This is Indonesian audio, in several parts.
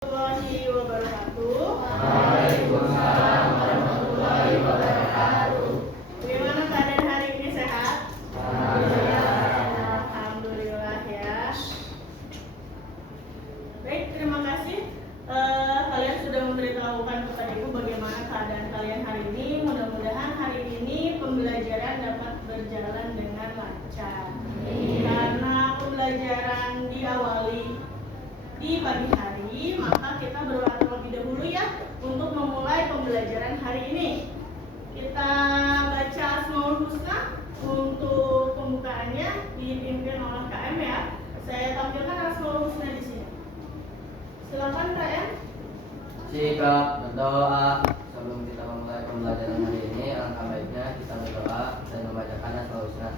Warahmatullahi wabarakatuh. Waalaikumsalam warahmatullahi wabarakatuh. Bagaimana keadaan hari ini, sehat? Alhamdulillah ya. Baik, terima kasih. Kalian sudah memberitahukan kepada Ibu bagaimana keadaan kalian hari ini. Mudah-mudahan hari ini pembelajaran dapat berjalan dengan lancar. Karena pembelajaran diawali di pagi hari, maka kita berdoa terlebih dahulu ya untuk memulai pembelajaran hari ini. Kita baca Asmaul Husna untuk pembukaannya dipimpin oleh KM ya. Saya tampilkan Asmaul Husna di sini. Silakan KM. Sikap berdoa. Sebelum kita memulai pembelajaran hari ini, alangkah baiknya kita berdoa dan membacakan Asmaul Husna.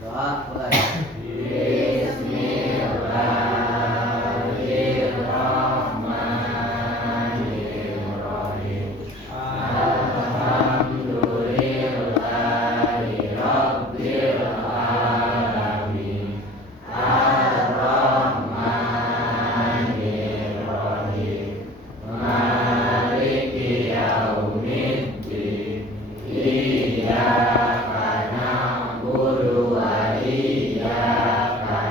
Doa mulai. Bismillahirrahmanirrahim. Alhamdulillahi Rabbil alamin. Ar-Rahmanirrahim. Maliki yaumiddin. Iyyaka na'budu wa iyyaka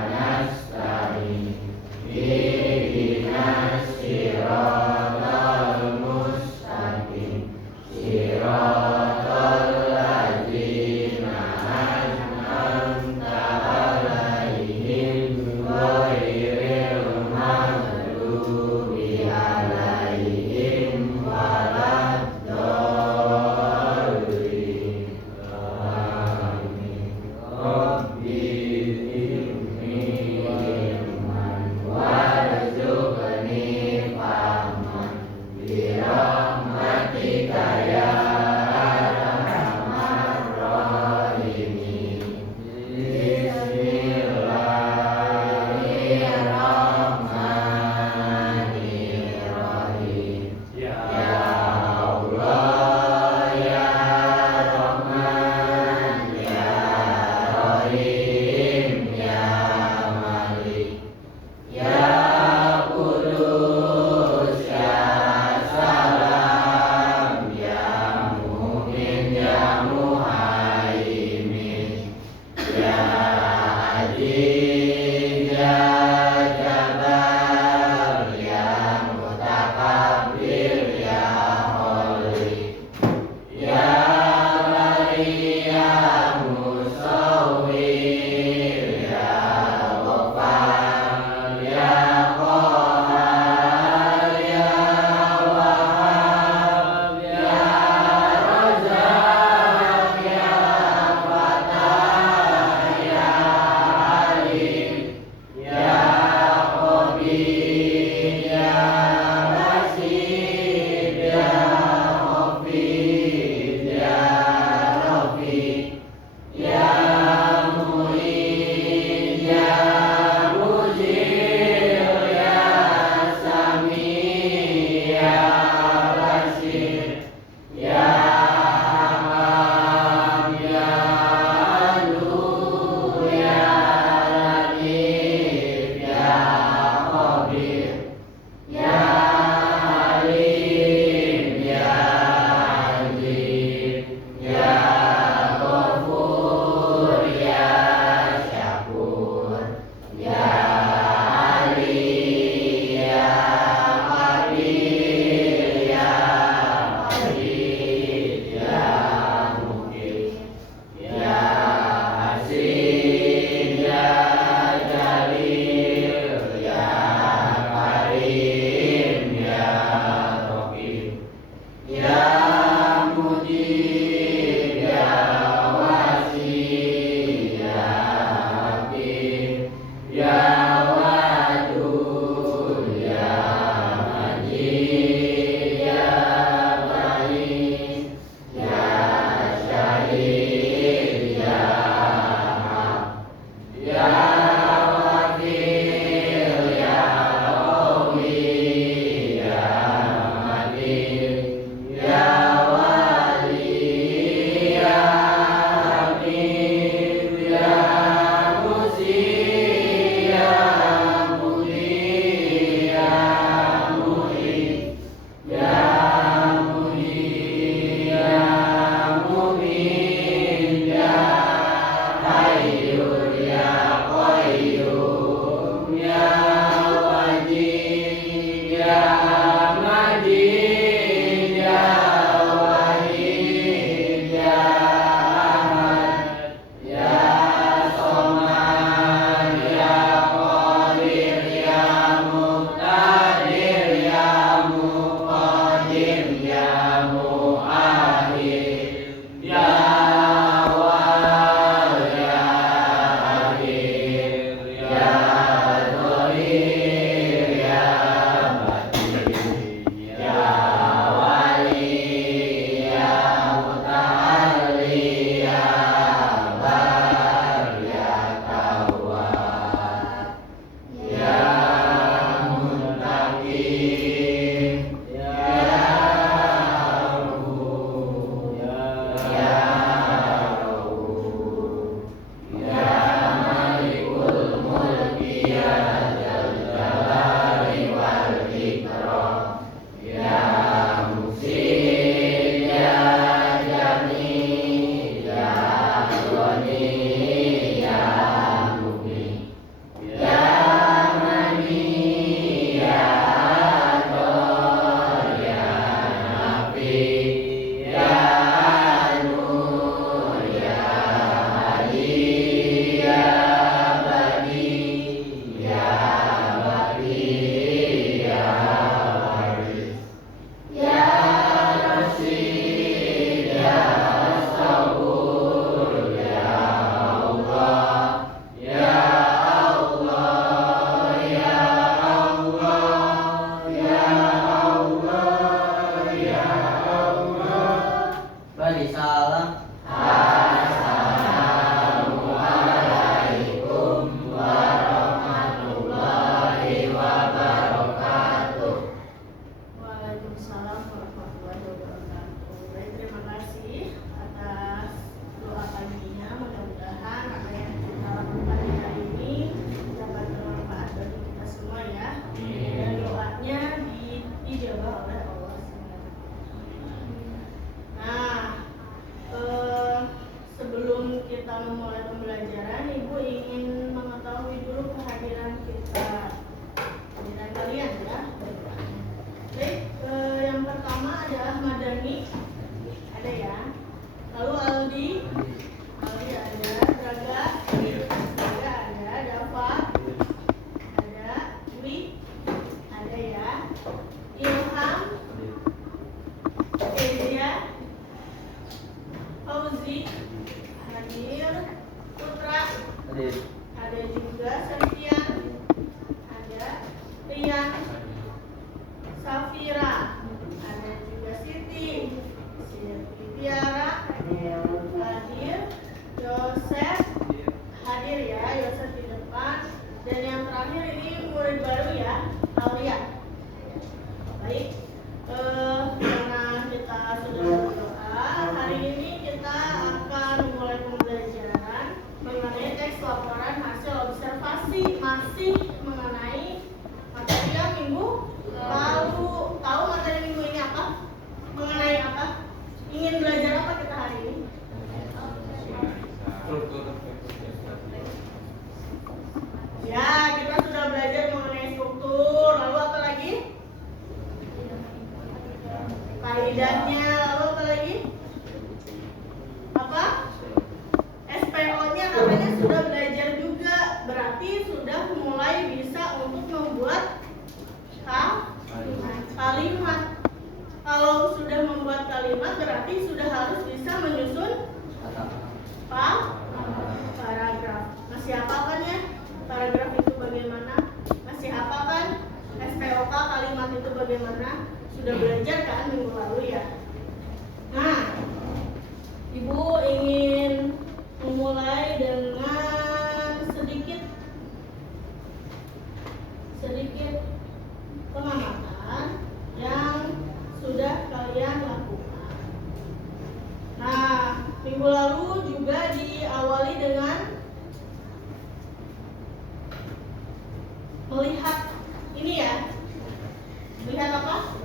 Kaidahnya, lalu apa lagi? Apa? SPO-nya katanya sudah belajar juga, berarti sudah mulai bisa untuk membuat kalimat. Kalau sudah membuat kalimat berarti sudah harus bisa menyusun paragraf. Masih hafal kan ya? Paragraf itu bagaimana? Masih hafal kan? SPOK kalimat itu bagaimana? Sudah belajar kan minggu lalu ya? Nah, Ibu ingin memulai dengan sedikit pengamatan yang sudah kalian lakukan. Nah, minggu lalu juga diawali dengan melihat ini ya. Melihat apa?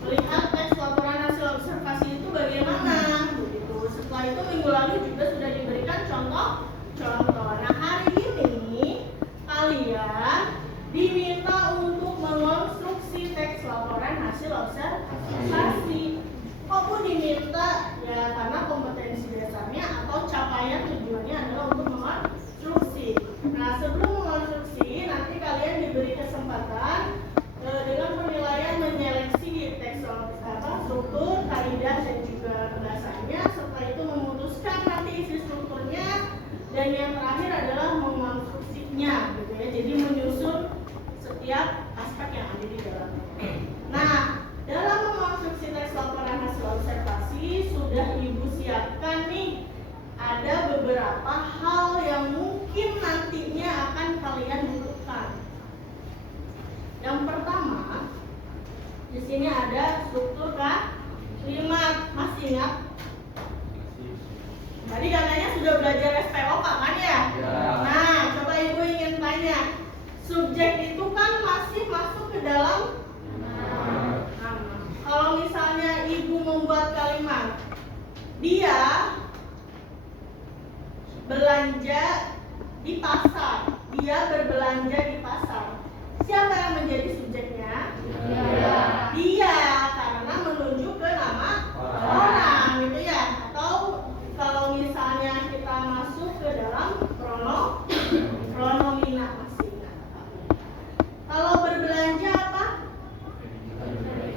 Melihat teks laporan hasil observasi itu bagaimana begitu. Setelah itu minggu lalu juga sudah diberikan contoh. Nah, hari ini kalian diminta untuk hasil observasi. Kok Bu diminta? Ya karena kompetensi dasarnya atau capaian tujuannya adalah untuk mengonstruksi. Nah sebelum mengonstruksi nanti kalian diberi kesempatan dengan penilaian menyeleksi teks struktur, kaidah dan juga bahasanya. Setelah itu memutuskan nanti isi strukturnya dan yang terakhir adalah mengonstruksinya, gitu ya. Jadi menyusun setiap aspek yang ada di dalamnya. Nah, dalam mengonstruksi teks laporan hasil observasi sudah Ibu siapkan nih. Ada beberapa hal yang mungkin nantinya akan kalian butuhkan. Yang pertama, di sini ada struktur kalimat. Masih ingat? Tadi katanya sudah belajar SPOK kan ya? Nah, coba Ibu ingin tanya, subjek itu kan masih masuk ke dalam nama. Kalau misalnya Ibu membuat kalimat, dia belanja di pasar, dia berbelanja di pasar. Siapa yang menjadi subjeknya? Dia, karena menunjuk ke nama orang, gitu ya. Atau kalau misalnya kita masuk ke dalam pronomina, masih ingat. Kalau berbelanja apa?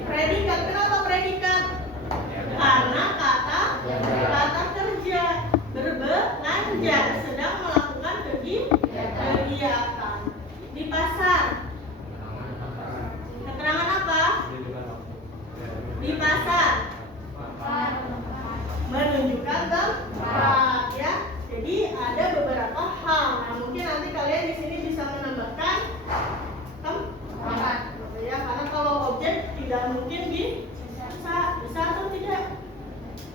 Predikat. Kenapa predikat? Karena kata kerja. Berbelanja, sedang melakukan kegiatan di pasar. Keterangan apa? Di pasar. Menunjukkan tempat, ya. Jadi ada beberapa hal. Nah, mungkin nanti kalian di sini bisa menambahkan tempat, ya. Karena kalau objek tidak mungkin bisa atau tidak.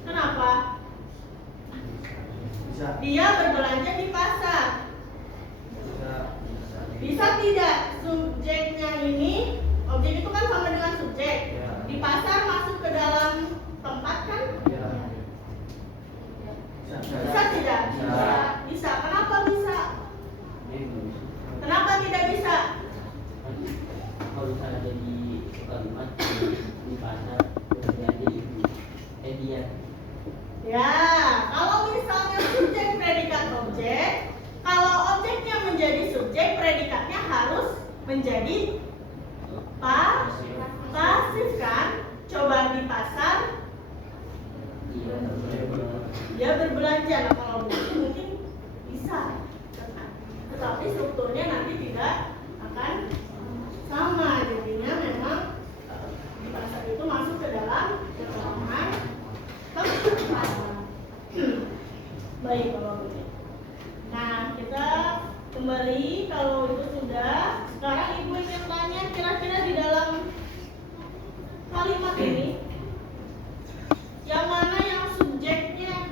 Kenapa? Dia berbelanja di pasar. Bisa tidak? Subjeknya ini, objek itu kan sama dengan subjek. Di pasar masuk ke dalam tempat kan? Bisa tidak? Bisa. Kenapa bisa? Kenapa tidak bisa? Kalau misalnya jadi kalimat di pasar terjadi dia. Ya, kalau misalnya subjek predikat objek, kalau objeknya menjadi subjek, predikatnya harus menjadi pasif kan? Coba di pasar dia berbelanja. Nah, kalau begitu mungkin bisa, tetapi strukturnya nanti tidak akan sama. Jadinya memang di pasar itu masuk ke dalam keterangan tempat. Baik kalau begitu. Nah, kita kembali. Kalau itu sudah, sekarang Ibu ingin tanya, kira-kira di dalam kalimat ini yang mana yang subjeknya?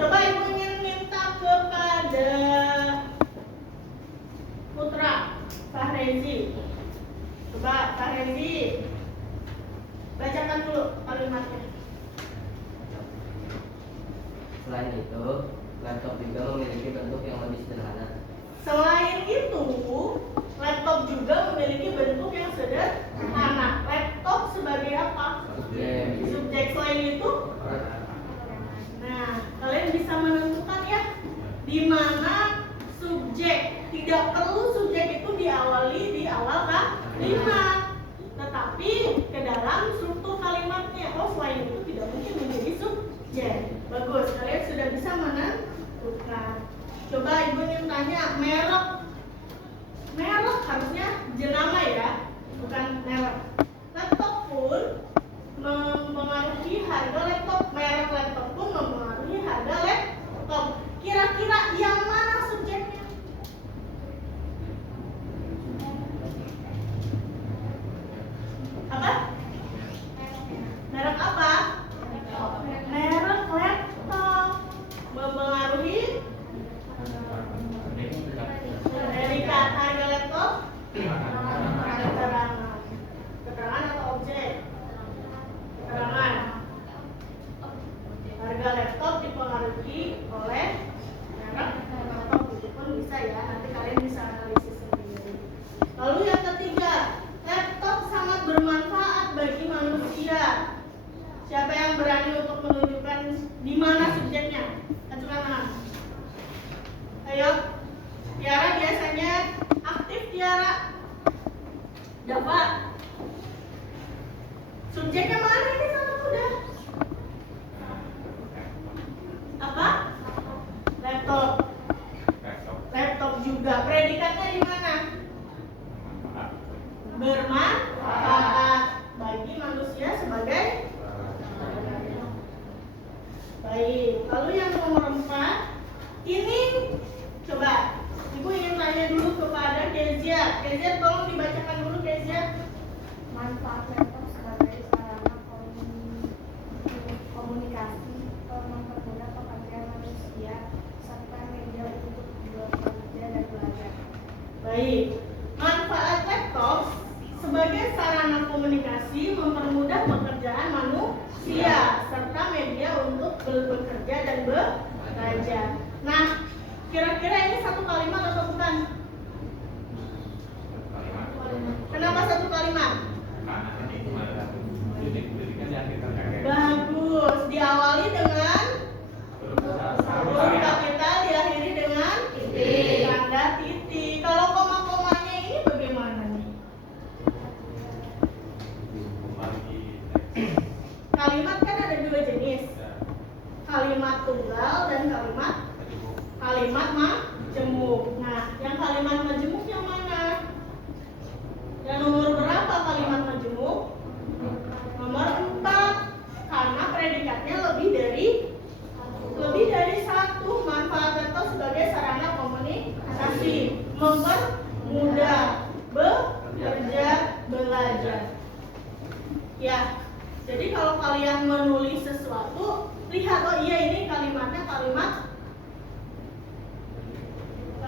Coba Ibu ingin minta kepada Putra Fahrezi. Coba Fahrezi bacakan dulu kalimatnya. Selain itu, laptop juga memiliki bentuk yang lebih sederhana. Selain itu, laptop juga memiliki bentuk yang sederhana. Laptop sebagai apa? Subjek. Selain itu, nah kalian bisa menentukan ya, di mana subjek. Tidak perlu subjek itu diawali di awal kalimat, tetapi ke dalam struktur kalimatnya. Oh, selain itu tidak mungkin menjadi subjek. Bagus, kalian sudah bisa menentukan. Coba Ibu ingin tanya, merek harusnya jenama ya, bukan merek. Laptop pun mempengaruhi harga laptop. Merek laptop pun mempengaruhi harga laptop. Kira-kira yang mana subjeknya? Apa? Merek apa? Merek laptop mempengaruhi Dapat. Subjeknya mana ini sama udah? Apa? Laptop. Laptop juga. Predikatnya di mana? Bermanfaat bagi manusia sebagai. Baik. Lalu yang nomor 4 ini coba Ibu ingin tanya dulu kepada Kezia. Kezia tolong dibacakan dulu Kezia. Manfaat laptop sebagai sarana komunikasi, mempermudah pekerjaan manusia, serta media untuk bekerja dan belajar. Baik. Manfaat laptop sebagai sarana komunikasi mempermudah pekerjaan manusia serta media untuk bekerja dan belajar. Nah, kira-kira ini satu kalimat atau bukan? Kenapa satu kalimat? Bagus. Diawali dengan huruf kapital, diakhiri dengan titik. Tanda titik. Kalau koma-komanya ini bagaimana nih? Kalimat kan ada dua jenis. Kalimat tunggal dan kalimat majemuk. Nah, yang kalimat majemuk yang mana? Yang nomor berapa kalimat majemuk? Nomor 4. Karena predikatnya lebih dari satu. Manfaat laptop sebagai sarana komunikasi, mempermudah bekerja, belajar. Ya. Jadi kalau kalian menulis sesuatu, lihat oh iya ini kalimatnya kalimat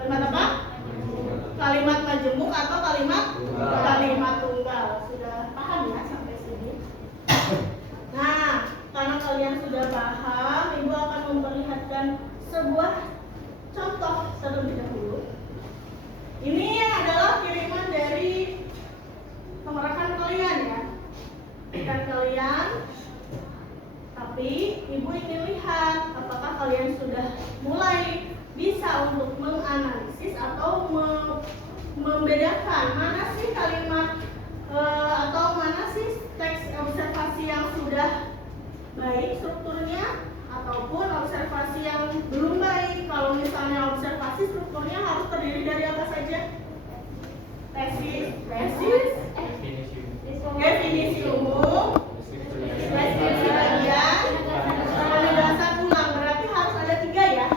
apa? Kalimat majemuk atau kalimat tunggal. Sudah paham ya sampai sini? Nah, karena kalian sudah paham, Ibu akan memperlihatkan sebuah contoh terlebih dahulu. Ini adalah kiriman dari rekan kalian ya. Rekan kalian. Tapi Ibu ingin lihat apakah kalian sudah mulai bisa untuk menganalisis atau membedakan mana sih kalimat atau mana sih teks observasi yang sudah baik strukturnya ataupun observasi yang belum baik. Kalau misalnya observasi strukturnya harus terdiri dari apa saja? Tesis, definisi umum, deskripsi bagian, penegasan ulang. Berarti harus ada 3 ya.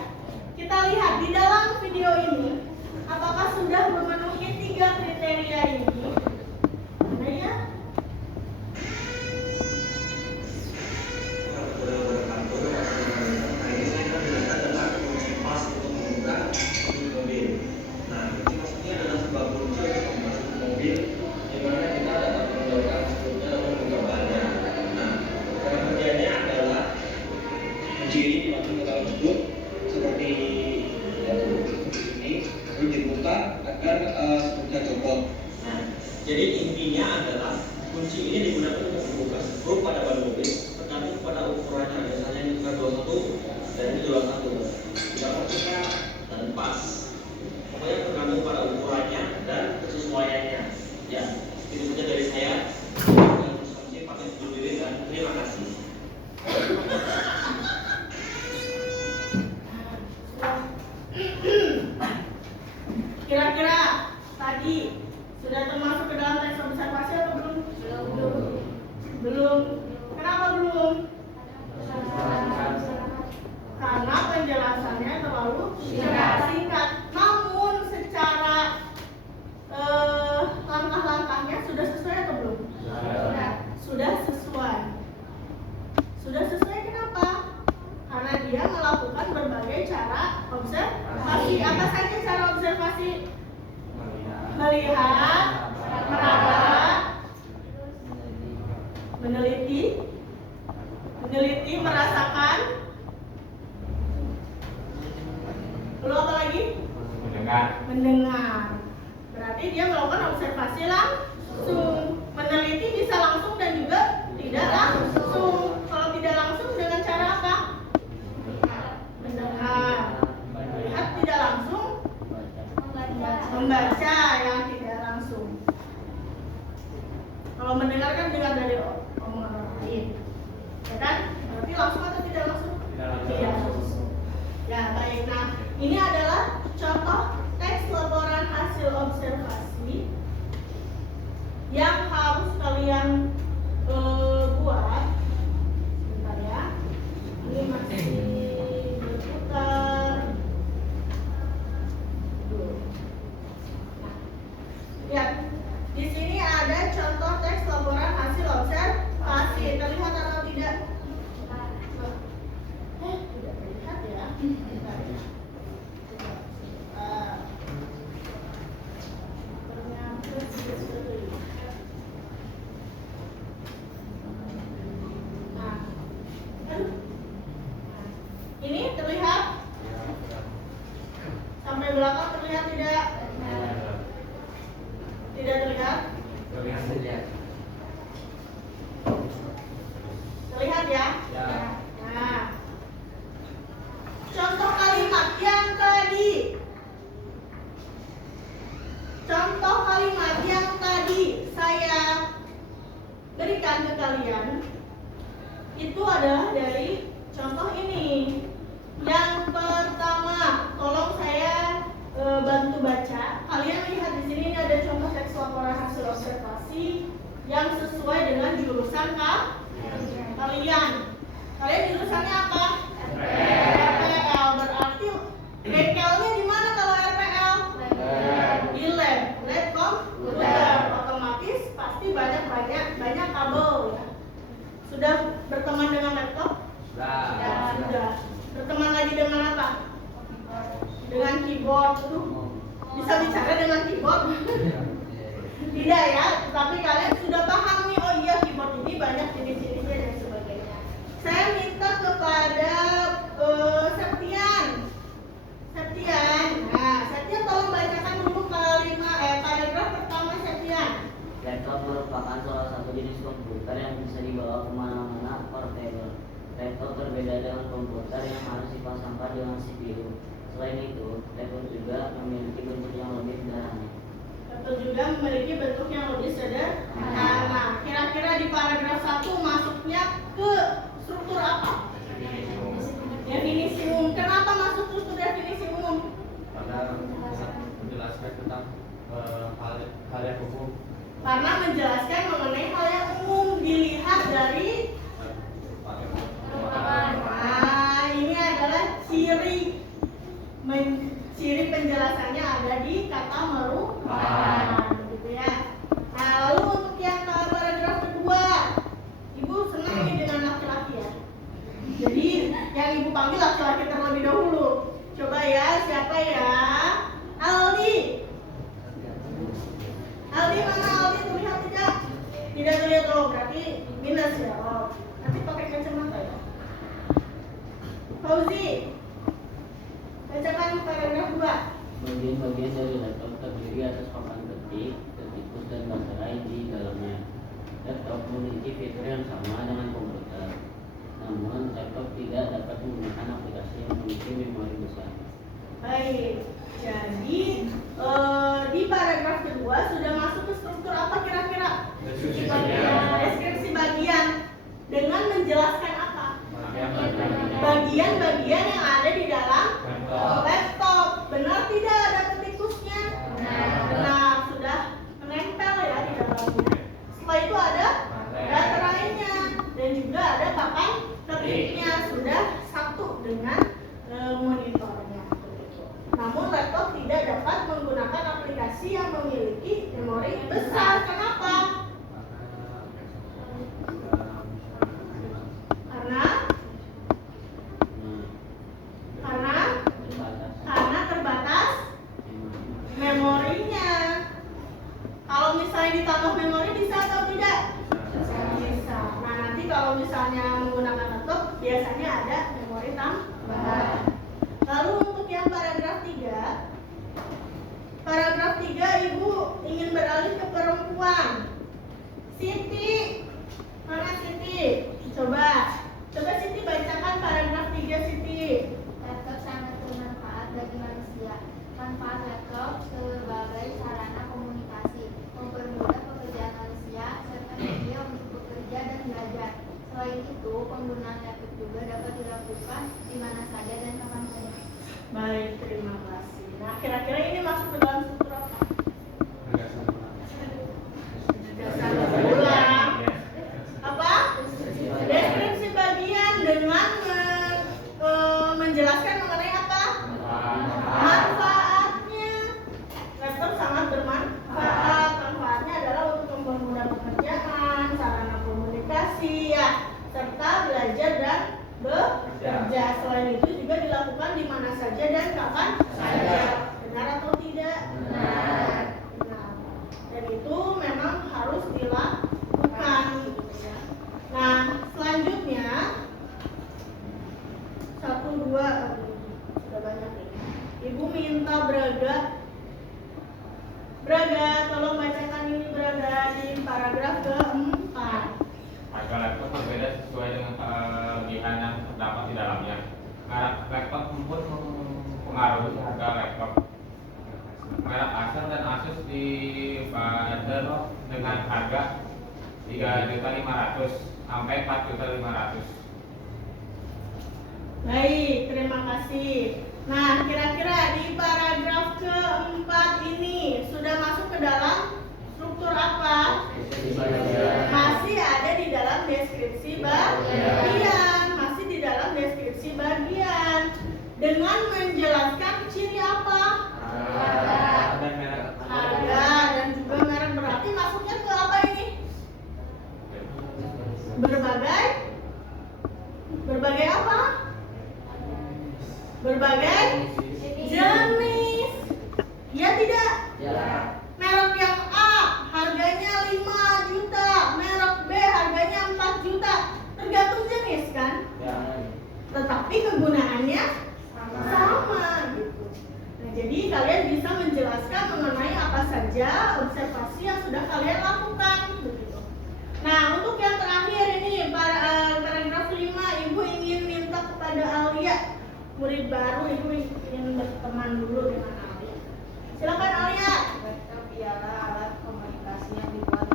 Kita lihat di dalam video ini apakah sudah memenuhi 3 kriteria ini. Mana ya? Jadi intinya adalah kunci ini digunakan untuk membuka skrup pada ban mobil tergantung pada ukurannya. Misalnya ini bukan 21 dan ini 21, tidak vertikal dan pas. Pokoknya tergantung pada ukurannya dan kesesuaiannya. Ya, itu saja dari saya. Konsumsi pakai diri dan terima kasih. Kira-kira tadi sudah termasuk ke dalam teks observasi atau belum? Belum. Kenapa belum? Karena penjelasannya terlalu singkat. Namun secara langkah-langkahnya sudah sesuai atau belum? Sudah sesuai. Sudah sesuai kenapa? Karena dia melakukan berbagai cara observasi. Apa saja cara observasi? Melihat, meraba, meneliti, merasakan. Lalu apa lagi? Mendengar. Berarti dia melakukan observasi langsung. Meneliti bisa langsung dan juga tidak langsung. Kalau tidak langsung dengan cara apa? Mendengar. Melihat tidak langsung. Membaca yang tidak langsung. kalian buat, sebentar ya, ini masih berputar. Lihat, di sini ada contoh teks laporan hasil observasi. Terlihat atau tidak? Tidak terlihat ya. Bentar ya. Ternyata sudah terlihat. Nah, aduh. Nah, ini terlihat? Sampai belakang terlihat tidak? Tidak terlihat? Terlihat. Terlihat ya? Nah, contoh kalimat yang tadi. Contoh kalimat yang tadi saya berikan ke kalian itu adalah dari contoh ini. Yang pertama, tolong saya bantu baca. Kalian lihat di sini ini ada contoh teks laporan hasil observasi yang sesuai dengan jurusan kalian. Kalian jurusannya apa? RPL. Berarti bengkelnya di mana kalau RPL? Di lab komputer. Otomatis pasti banyak kabel ya. Sudah berteman dengan laptop? Sudah. Berteman lagi dengan apa? Dengan keyboard. Bisa bicara dengan keyboard? Tidak ya, tapi kalian sudah paham nih, oh iya keyboard ini banyak jenis-jenisnya dan sebagainya. Saya minta kepada Septian. Nah, Septian tolong bacakan dulu paragraf pertama Septian. Laptop merupakan salah satu jenis komputer yang bisa dibawa kemana-mana portable. Laptop berbeda dengan komputer yang harus dipasangkan dengan CPU. Selain itu, laptop juga memiliki bentuk yang lebih sederhana. Laptop juga memiliki bentuk yang lebih sederhana. Nah, kira-kira di paragraf 1 masuknya ke struktur apa? Definisi umum. Kenapa masuk struktur definisi umum? Pada menjelaskan tentang hal yang umum. Karena menjelaskan mengenai hal yang umum dilihat dari ini adalah ciri penjelasannya ada di kata merupakan, gitu ya. Nah, lalu untuk yang paragraf kedua, ibu senang nih dengan laki-laki ya. Jadi yang ibu panggil laki-laki terlebih dahulu. Coba ya, siapa ya? Aldi. Aldi mana Aldi? Terlihat tidak? Tidak terlihat, oh berarti minus ya. Oh, nanti pakai kacamata ya. Fauzi, bacakan paragraf 2. Bagian-bagian dari laptop terdiri atas papan ketik, tertikus dan baterai di dalamnya. Laptop memiliki fitur yang sama dengan komputer. Namun, laptop tidak dapat menggunakan aplikasi yang memiliki memori besar. Baik, jadi di paragraf kedua sudah masuk ke struktur apa kira-kira? Deskripsi bagian dengan menjelaskan apa? Bagian-bagian yang ada di dalam laptop. Benar tidak ada ketikusnya? Benar, sudah menempel ya di dalamnya. Setelah itu ada baterainya dan juga ada papan ketiknya, sudah satu dengan monitornya. Namun laptop tidak dapat menggunakan aplikasi yang memiliki memori besar. Kenapa? Karena terbatas memorinya. Kalau misalnya ditambah memori bisa atau tidak? Bisa. Nah, nanti kalau misalnya menggunakan laptop biasanya ada memori tambahan. Lalu untuk yang paragraf 3, paragraf 3 ibu ingin beralih ke perempuan. Siti, mana Siti? Coba Siti bacakan paragraf 3 Siti. Laptop sangat bermanfaat bagi manusia. Manfaat laptop sebagai sarana komunikasi, mempermudah pekerjaan manusia, serta media untuk bekerja dan belajar. Selain itu, penggunaan laptop juga dapat dilakukan di mana saja dan kapan saja. Baik, terima kasih. Nah, kira-kira ini masuk ke dalam struktur apa? harga 3.500.000 sampai 4.500.000. Baik, terima kasih. Nah, kira-kira di paragraf keempat ini sudah masuk ke dalam struktur apa? Masih ada di dalam deskripsi bagian. Masih di dalam deskripsi bagian. Dengan menjelaskan ciri apa? Harga dan juga merek. Berarti masuknya ke apa ini? Berbagai apa? Berbagai jenis. Ya tidak? Merek yang A harganya 5 juta, merek B harganya 4 juta. Tergantung jenis kan? Tetapi kegunaannya sama gitu. Nah, jadi kalian bisa menjelaskan mengenai apa saja observasi yang sudah kalian lakukan begitu. Nah, untuk yang terakhir ini paragraf 5, Ibu ingin minta kepada Alia, murid baru, Ibu ingin berteman dulu dengan Alia. Silakan Alia. Laptop ialah alat komunikasi yang dibuat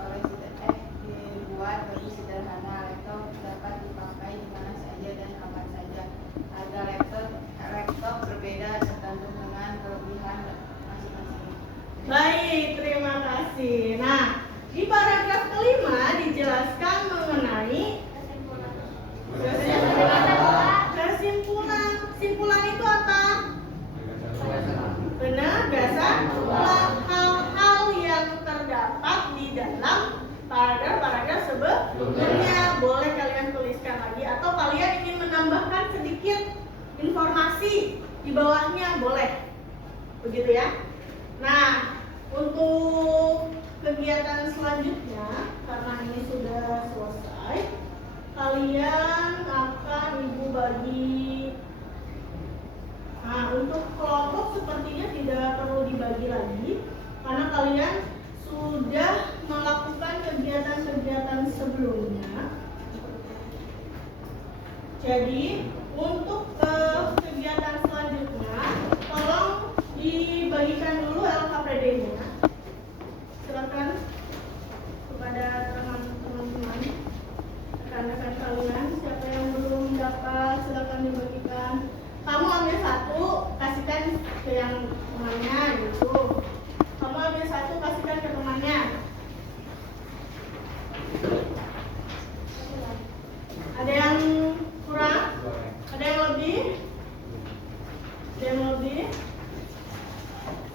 lebih sederhana. Laptop dapat dipakai di mana saja dan kapan saja. Harga laptop berbeda tergantung dengan kelebihan masing-masing. Baik, terima kasih. Nah, di paragraf kelima dijelaskan mengenai kesimpulan. Simpulan itu apa? Penegasan hal-hal yang terdapat di dalam paragraf sebelumnya. Boleh kalian tuliskan lagi atau kalian ingin menambahkan sedikit informasi di bawahnya, boleh. Begitu ya. Nah, untuk kegiatan selanjutnya, karena ini sudah selesai, kalian akan Ibu bagi. Nah, untuk kelompok sepertinya tidak perlu dibagi lagi, karena kalian sudah melakukan kegiatan-kegiatan sebelumnya. Jadi, untuk kegiatan selanjutnya, tolong dibagikan dulu LKPD-nya. Silakan kepada teman-teman, rekan-rekan kalian, siapa yang belum dapat silakan dibagikan. Kamu ambil satu, kasihkan ke yang temannya gitu. Kamu ambil satu, kasihkan ke temannya. Ada yang kurang? Ada yang lebih? Ada yang lebih?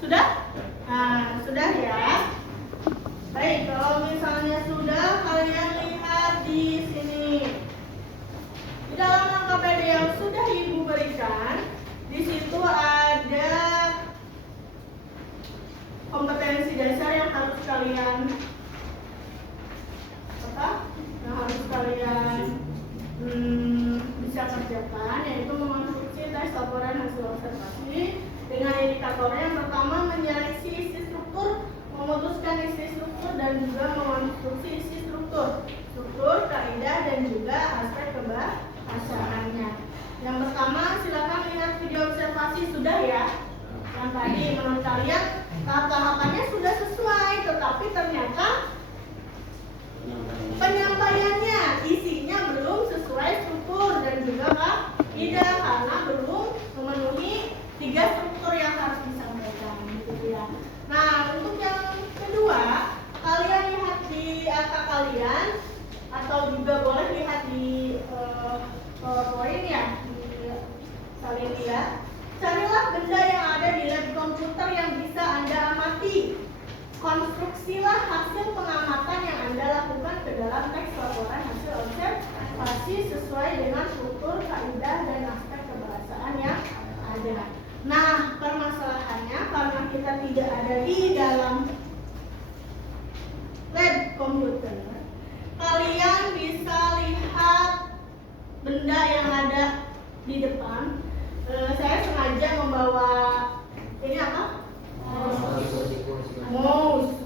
Sudah? Nah, sudah ya. Baik, kalau misalnya sudah, kalian lihat di sini. Di dalam LKPD yang sudah Ibu berikan, di situ ada kompetensi dasar yang harus kalian bisa kerjakan, yaitu mengonstruksi tes laporan hasil observasi dengan indikatornya. Yang pertama, menyeleksi isi struktur, memutuskan isi struktur, dan juga mengonstruksi isi struktur, kaidah, dan juga aspek kebahasaannya. Yang pertama, silakan lihat video observasi, sudah ya. Yang tadi menurut kalian tahap-tahapannya sudah sesuai, tetapi ternyata penyampaiannya, isinya belum sesuai struktur dan juga kaidah, karena belum memenuhi 3 struktur yang harus disampaikan gitu ya. Nah, untuk yang kedua, kalian lihat di angka kalian atau juga boleh lihat di PowerPoint ya, kalian lihat. Carilah benda yang ada di lab komputer yang bisa Anda amati. Konstruksilah hasil pengamatan yang Anda lakukan ke dalam teks laporan hasil observasi sesuai dengan struktur, kaidah, dan aspek kebahasaan yang ada. Nah, permasalahannya karena kita tidak ada di dalam lab komputer, kalian bisa lihat benda yang ada di depan. Saya sengaja membawa ini apa? Mouse,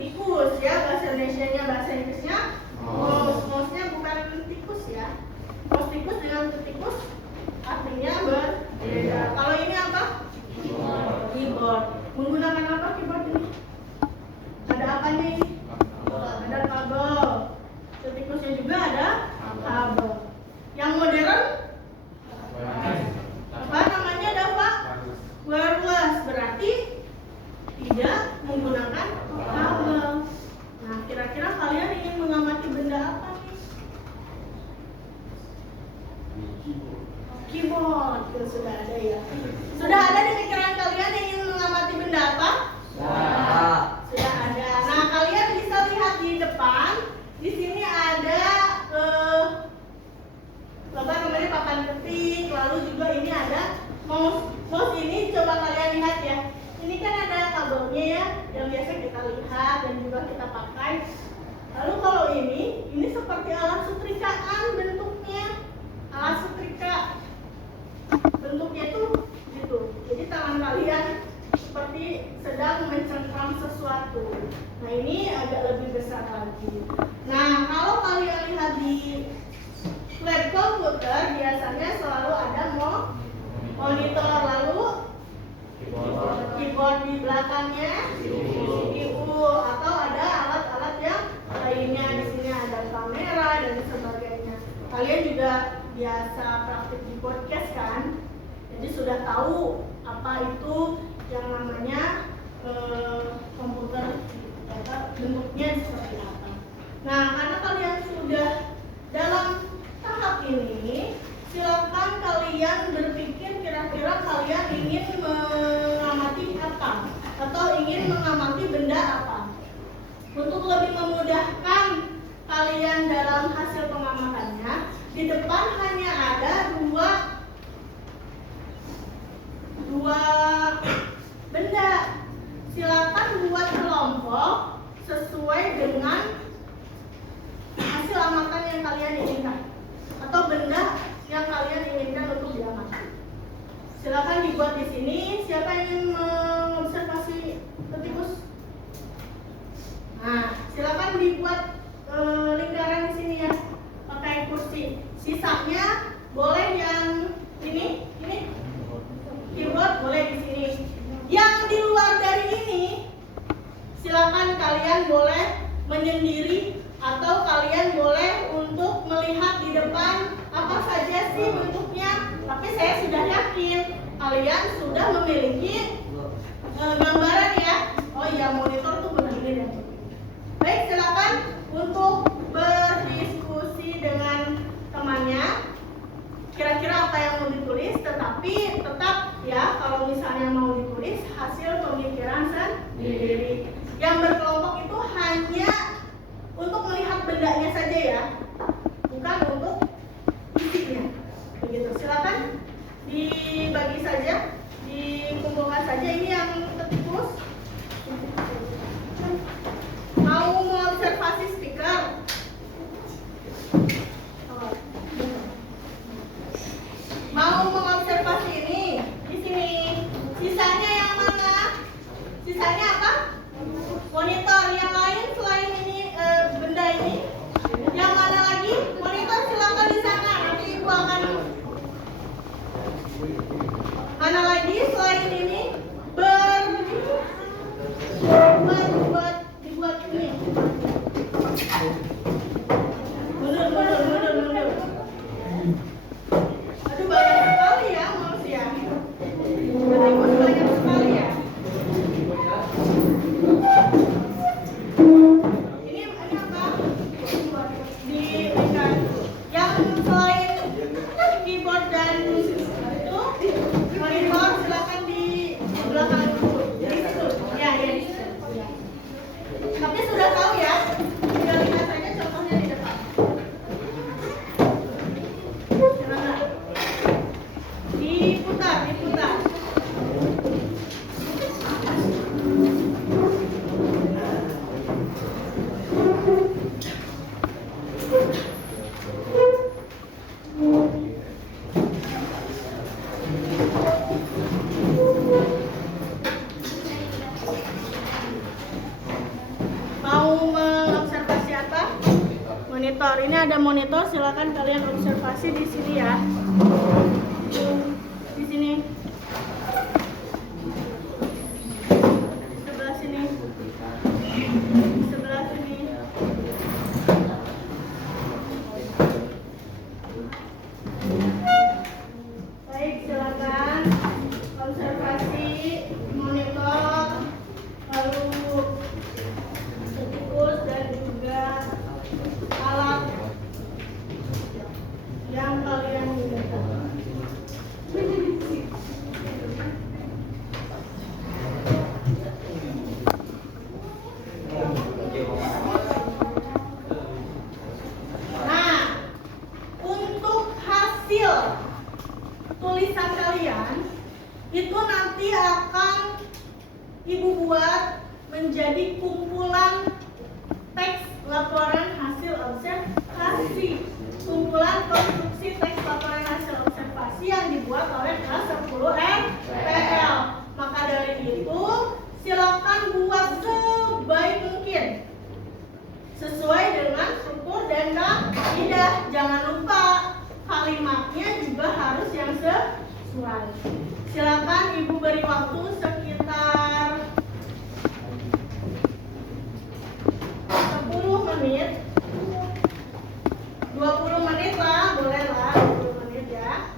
tikus ya, bahasa Indonesianya, bahasa Inggrisnya mouse. Mouse-nya bukan tikus ya. Mouse tikus dengan tikus artinya berbeda. Kalau ini apa? Keyboard. Menggunakan apa keyboard ini? Ada apanya ini? Ada kalian ingin mengamati benda apa nih? Keyboard, itu sudah ada ya. Sudah ada di pikiran kalian yang ingin mengamati benda apa? Sudah ada. Nah, kalian bisa lihat di depan. Di sini ada apa namanya, papan ketik. Lalu juga ini ada mouse. Mouse ini coba kalian lihat ya. Ini kan ada kabelnya ya, yang biasa kita lihat dan juga kita pakai. Lalu kalau ini seperti alat setrikaan bentuknya. Alat setrika. Bentuknya itu gitu. Jadi tangan kalian seperti sedang mencengkram sesuatu. Nah, ini agak lebih besar lagi. Nah, kalau kalian lihat di lab komputer biasanya selalu ada monitor, lalu keyboard di belakangnya, CPU, atau ada alat-alat yang lainnya. Di sini ada kamera dan sebagainya. Kalian juga biasa praktik di podcast kan? Jadi sudah tahu apa itu yang namanya komputer, bentuknya seperti apa. Nah, karena kalian sudah dalam tahap ini, silakan kalian berpikir kira-kira kalian ingin mengamati apa atau ingin mengamati benda apa. Untuk lebih memudahkan kalian dalam hasil pengamatannya, di depan hanya ada dua benda. Silakan buat kelompok sesuai dengan hasil amatan yang kalian inginkan atau benda yang kalian inginkan untuk diamati. Silakan dibuat di sini. Siapa yang ingin mengobservasi tikus? Nah, silakan dibuat lingkaran di sini ya, pakai kursi. Sisanya boleh yang ini keyboard boleh di sini. Yang di luar dari ini, silakan kalian boleh menyendiri atau kalian boleh untuk melihat di depan apa saja sih bentuknya. Tapi saya sudah yakin kalian sudah memiliki gambaran ya. Oh iya, monitor tuh begini dan baik, silakan untuk berdiskusi dengan temannya. Kira-kira apa yang mau ditulis, tetapi tetap ya kalau misalnya mau ditulis hasil pemikiran sendiri. Yang berkelompok itu hanya untuk melihat bendanya saja ya, bukan untuk isinya. Begitu. Silakan dibagi saja, dikumpulkan saja. Ini yang ketikus. Mau mengobservasi speaker? Mau mengobservasi ini? Di sini. Sisanya yang mana? Sisanya apa? Monitor. Yang lain selain ini benda ini? Yang mana lagi? Monitor silakan di sana. Nanti ibu akan. Mana lagi selain ini? Dibuat ini. Mundur. Aduh, banyak sekali ya manusia. Tikus banyak sekali ya. Ini apa? Di lingkaran. Yang selain keyboard dan itu monitor silakan di belakang dulu. Di situ. Ya, di situ. Ya. Tapi sudah tahu ya. Tinggal lihat saja contohnya di depan. Silakan. Diputar. Mau mengobservasi apa? Monitor. Ini ada monitor, silakan kalian observasi di sini ya. Di sini. Sebelah sini. Sebelah sini. Baik, silakan observasi monitor, lalu tikus dan juga dengan struktur dan kaidah. Jangan lupa kalimatnya juga harus yang sesuai. Silakan Ibu beri waktu sekitar 10 menit. 20 menit lah, boleh lah 20 menit ya.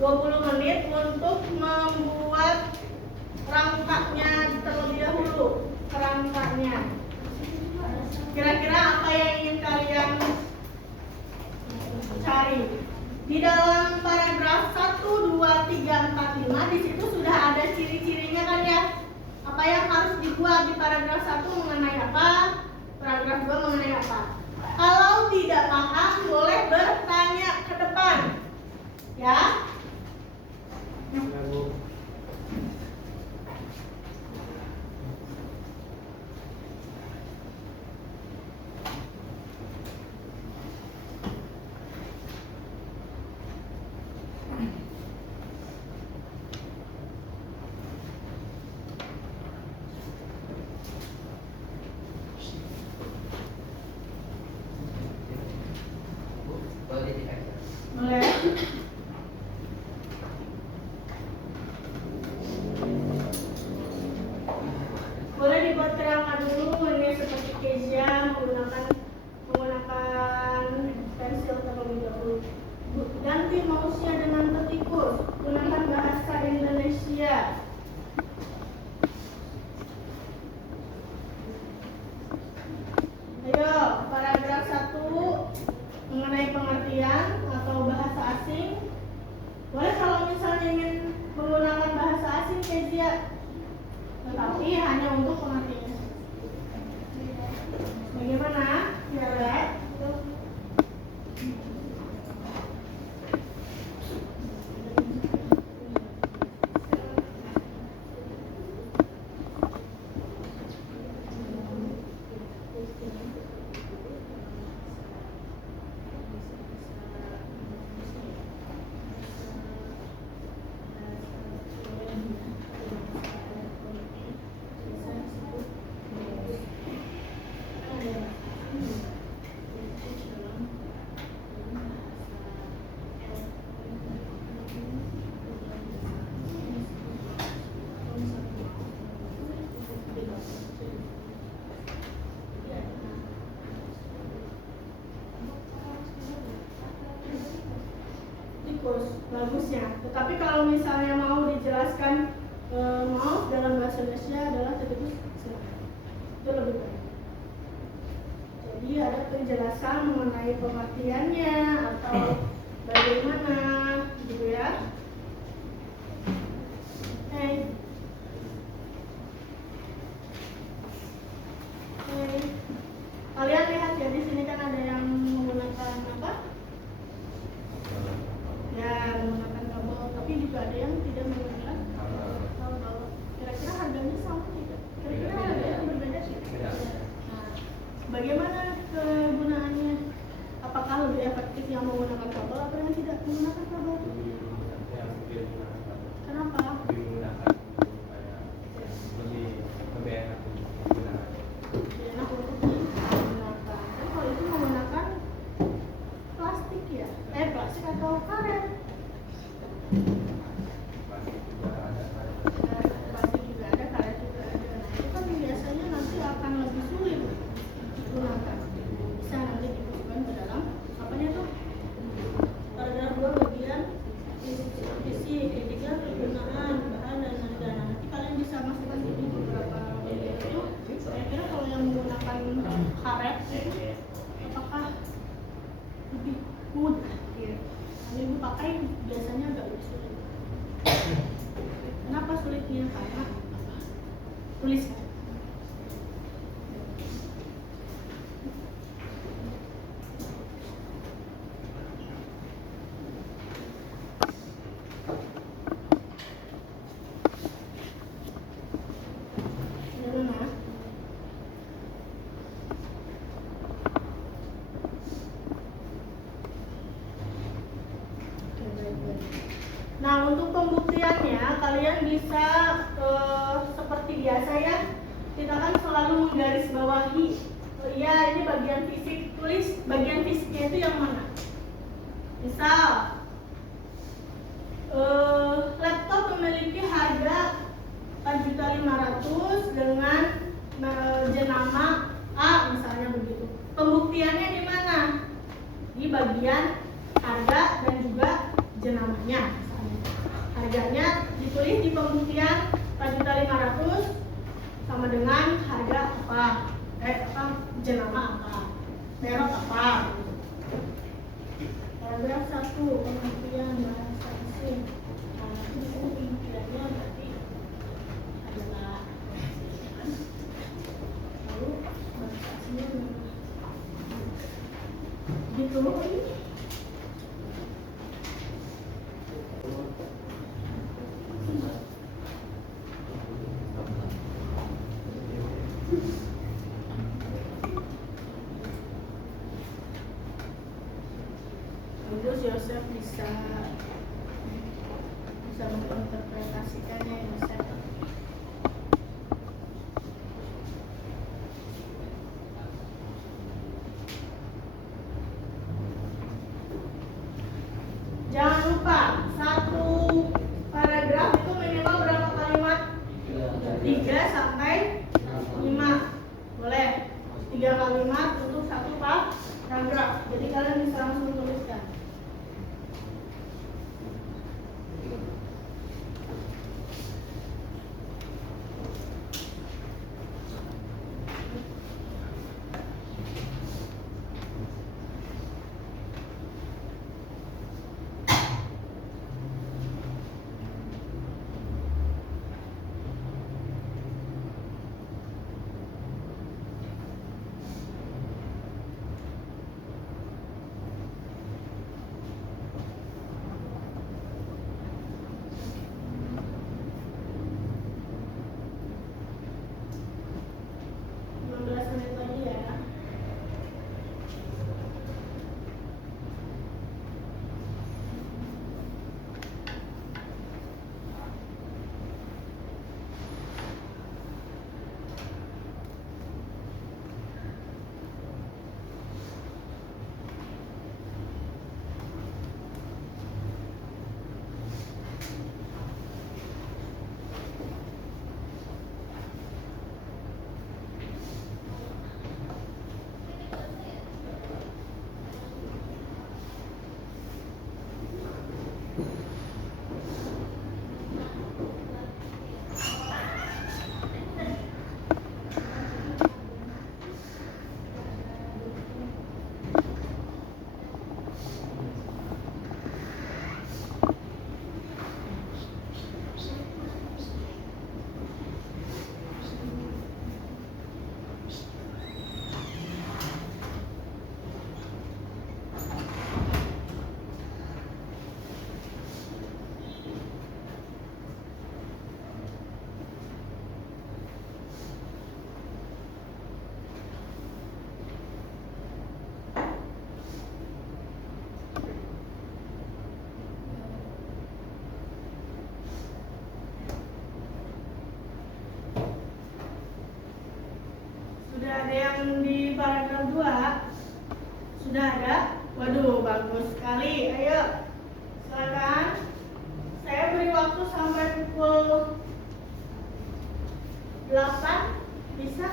20 menit untuk membuat rangkanya terlebih dahulu. Kerangkanya. Kira-kira apa yang ingin kalian cari? Di dalam paragraf 1, 2, 3, 4, 5 di situ sudah ada ciri-cirinya kan ya? Apa yang harus dibuat di paragraf 1 mengenai apa? Paragraf 2 mengenai apa? Kalau tidak paham boleh bertanya ke depan. Ya? Boleh dikaji. Boleh. Boleh dibuat kerangka dulu, ini seperti Kezia menggunakan pensil terlebih dahulu. Ganti mouse-nya dengan ketikus. Gunakan bahasa Indonesia. Ayo, paragraf 1 mengenai pengertian atau bahasa asing. Boleh kalau misalnya ingin menggunakan bahasa asing Kezia, tetapi hanya untuk pengertian. Bagaimana? Tiara? Bagusnya. Tetapi kalau misalnya mau dijelaskan mouse dalam bahasa Indonesia adalah tertulis silakan. Itu lebih baik. Jadi ada penjelasan mengenai pengertiannya atau bagaimana gitu ya. Kalian lihat ya di sini kan ada yang menggunakan apa? Ya, menggunakan kabel, tapi juga ada yang tidak menggunakan kabel. Kira-kira harganya sama tidak? Kira-kira harganya berbeda tidak? Nah, bagaimana kegunaannya? Apakah lebih efektif yang menggunakan kabel atau yang tidak menggunakan kabel? Kenapa? Enak untuk digunakan. Tapi kalau itu menggunakan plastik ya? Plastik atau karet? Plastik juga ada, karet juga ada. Nah itu kan biasanya nanti akan lebih sulit digunakan. Bisa nanti dimasukkan ke dalam apanya tuh? Paragraf 2 bagian isi kritikan kegunaan bahan dan harga. Nanti kalian bisa masukkan di beberapa bagian itu. Kira-kira kalau yang menggunakan karet itu apakah lebih mudah? Yang ibu pakai biasanya agak lebih sulit. Kenapa sulitnya? Karena tulisan. Nah, untuk pembuktiannya kalian bisa seperti biasa ya. Kita kan selalu menggarisbawahi Iya, ini bagian fisik. Tulis bagian fisiknya itu yang mana? Misal, laptop memiliki harga 4.500.000 dengan jenama A, misalnya begitu. Pembuktiannya di mana? Di bagian harga dan juga jenamanya. Misalnya. Harganya ditulis di pembuktian 4.500.000 sama dengan harga apa? Jenama apa? Merek apa? Paragraf 1 pengertian bahasa asing. Nah, di sini pembuktiannya berarti adalah lalu bahasa asingnya gitu. Terus Yosef bisa menginterpretasikannya, Yosef. Jangan lupa, satu paragraf itu minimal berapa kalimat? 3 sampai 5. Boleh 3 kalimat untuk satu paragraf. Jadi kalian bisa langsung tuliskan. Sudah ada yang di paragraf 2? Sudah ada? Waduh, bagus sekali. Ayo, silakan. Saya beri waktu sampai pukul 8. Bisa?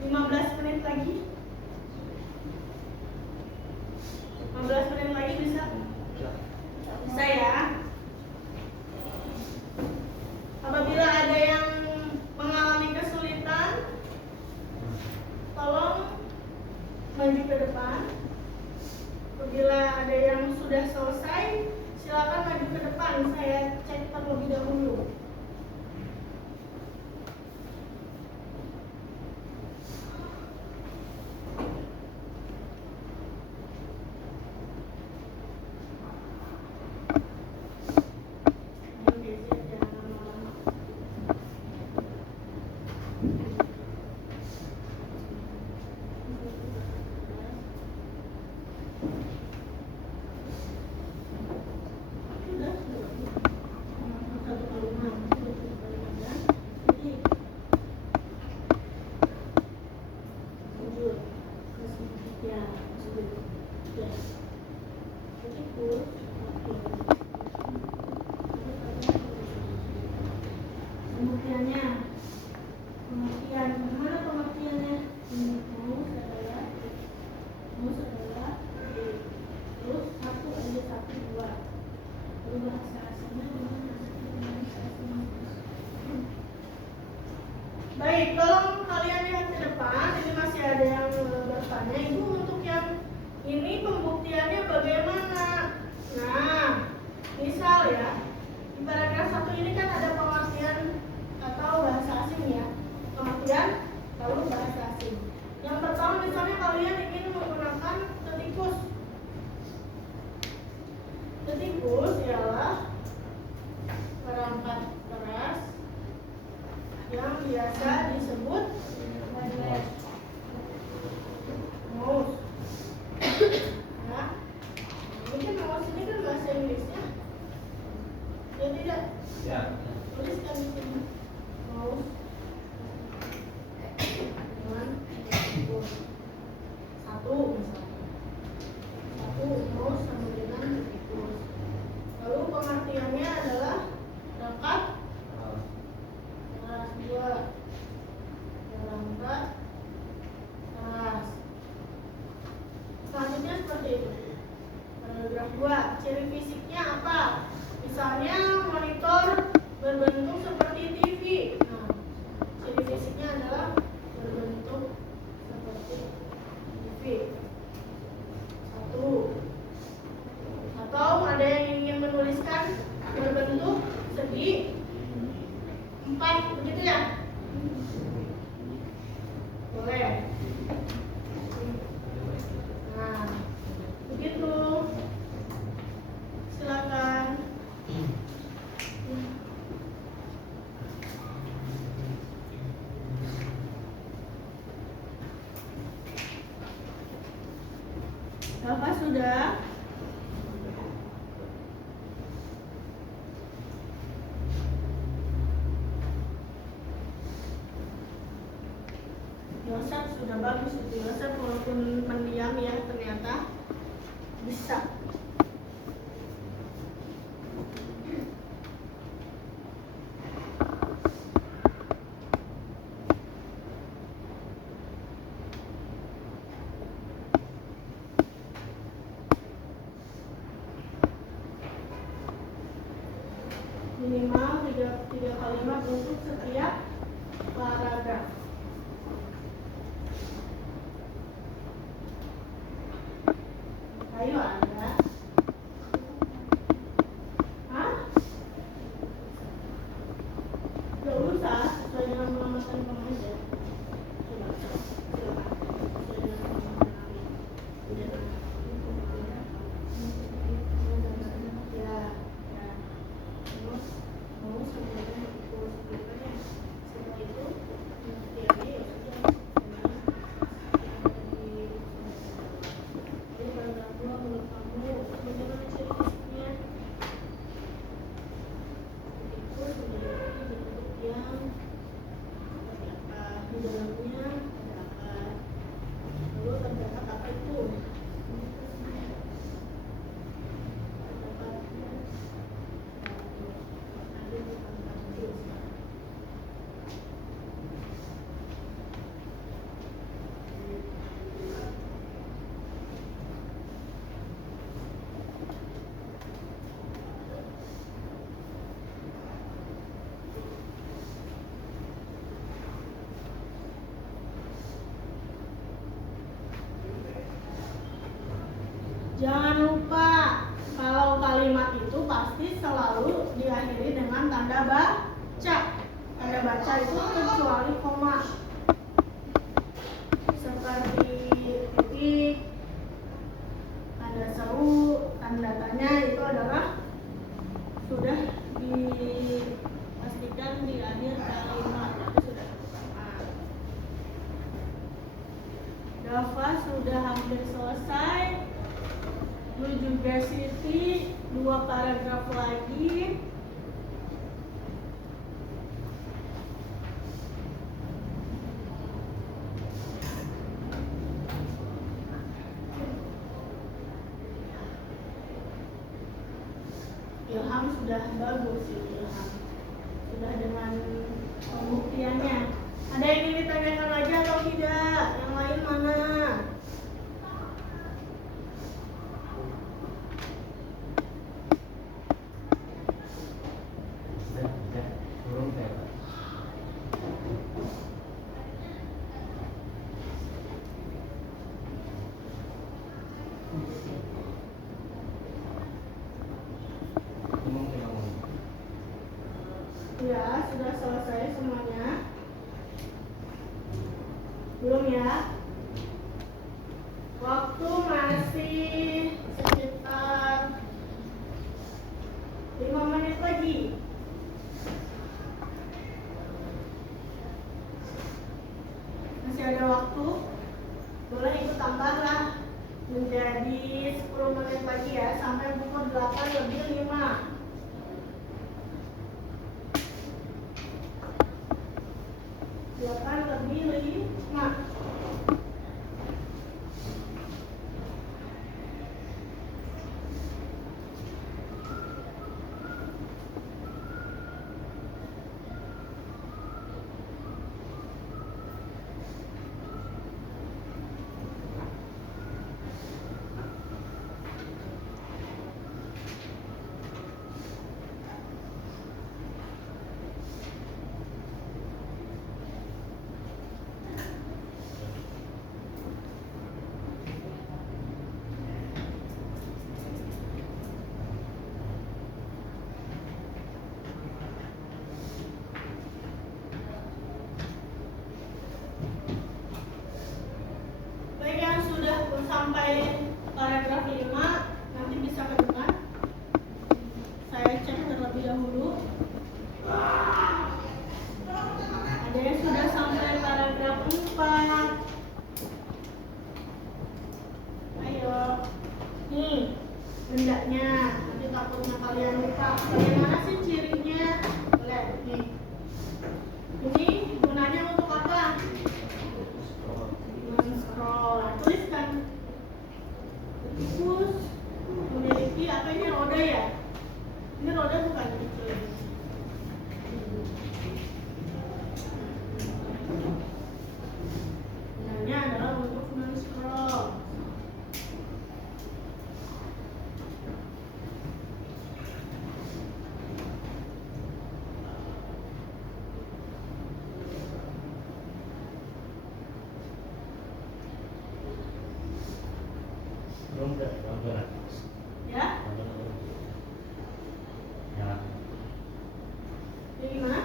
15 menit lagi? 15 menit lagi bisa? Bisa ya? Apabila ada yang mengalami kesulitan, tolong maju ke depan. Apabila ada yang sudah selesai, silakan maju ke depan. Saya cek terlebih dahulu. Sudah. 1 kali 6. Ketikus. Pembuktiannya, pengertian, mana pengertiannya? Mus adalah terus satu aja satu dua. Lalu bahasa aslinya gimana? Baik, tolong kalian lihat ke depan. Ini masih ada yang bertanya, Ibu untuk yang ini pembuktiannya bagaimana? Nah, misal ya, di paragraf 1 ini kan ada pengertian atau bahasa asing ya. Pengertian lalu bahasa asing. Yang pertama misalnya kalian ingin menggunakan ketikus. Ketikus ialah perangkat keras yang biasa disebut mouse. Nah, ini kan mouse ini kan bahasa Inggrisnya. Ya tidak? Ya. Tuliskan di sini. Mouse. Dengan ketikus. Satu misalnya. Satu mouse sama dengan ketikus. Lalu pengertiannya adalah perangkat keras. Dua perangkat keras. Selanjutnya seperti itu. Paragraf 2, ciri fisiknya apa? Misalnya monitor berbentuk seperti TV. Nah, ciri fisiknya adalah berbentuk seperti TV. Satu. Atau ada yang ingin menuliskan berbentuk segi 4, begitu ya? Boleh. Nah, begitu. Silakan. Bapak sudah? Yosef sudah bagus itu. Yosef walaupun pendiam ya ternyata bisa. Minimal tiga kalimat untuk setiap paragraf. Ayo Anda. Hah? Gak usah, sesuai dengan pengamatan kamu aja. Coba, silakan. Sesuai dengan pengamatan kami. Ya, ya. Terus, mau sebenarnya itu sebenarnya. Setelah itu, nanti ya sudah. Menurut kamu bagaimana ciri fisiknya? Itu memiliki bentuk yang seperti apa? Di dalamnya ada apa? Lalu terdapat apa itu? Jangan lupa kalau kalimat itu pasti selalu diakhiri dengan tanda baca. Tanda baca itu kecuali koma. Seperti titik, tanda seru, tanda tanya itu adalah sudah dipastikan di akhir kalimat. Itu sudah tepat. Dava sudah hampir selesai. Lu juga Siti, 2 paragraf lagi. Ilham sudah bagus Ilham. Sudah dengan pembuktiannya. Ada yang ingin ditanyakan lagi atau tidak? Yang lain mana? Belum saya, Pak. Ya, sudah selesai semuanya. Belum ya? Waktu masih sekitar 5 menit lagi. Masih ada waktu. Boleh ikut tambahlah menjadi 10 menit lagi ya, sampai pukul 8:05. 8:05. Baik, yang sudah sampai paragraf 5 nanti bisa ke depan. Saya cek terlebih dahulu. Ada yang sudah sampai paragraf 4. Ayo. Nih, bendanya. Nanti takutnya kalian lupa. Bagaimana sih cirinya? Boleh, nih. Ini gunanya untuk apa? Men-scroll. Nah, tuliskan. Tikus memiliki apa ini, roda ya? Ini roda bukan kecil. Gunanya adalah untuk men-scroll. Ya? Ini gimana?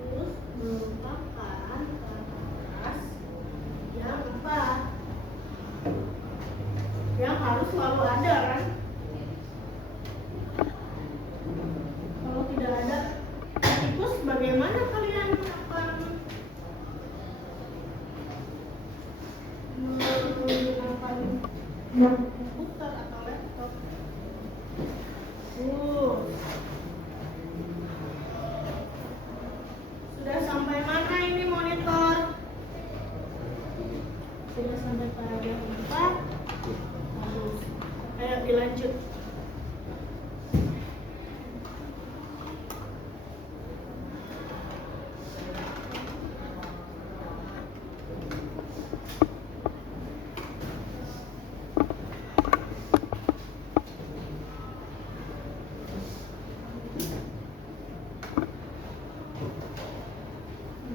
Terus merupakan ras yang apa? Yang harus selalu ada kan? Kalau tidak ada tikus, bagaimana kalian akan menggunakan komputer atau laptop? Sudah sampai mana ini monitor? Sudah sampai paragraf 4. Bagus. Ayo dilanjut.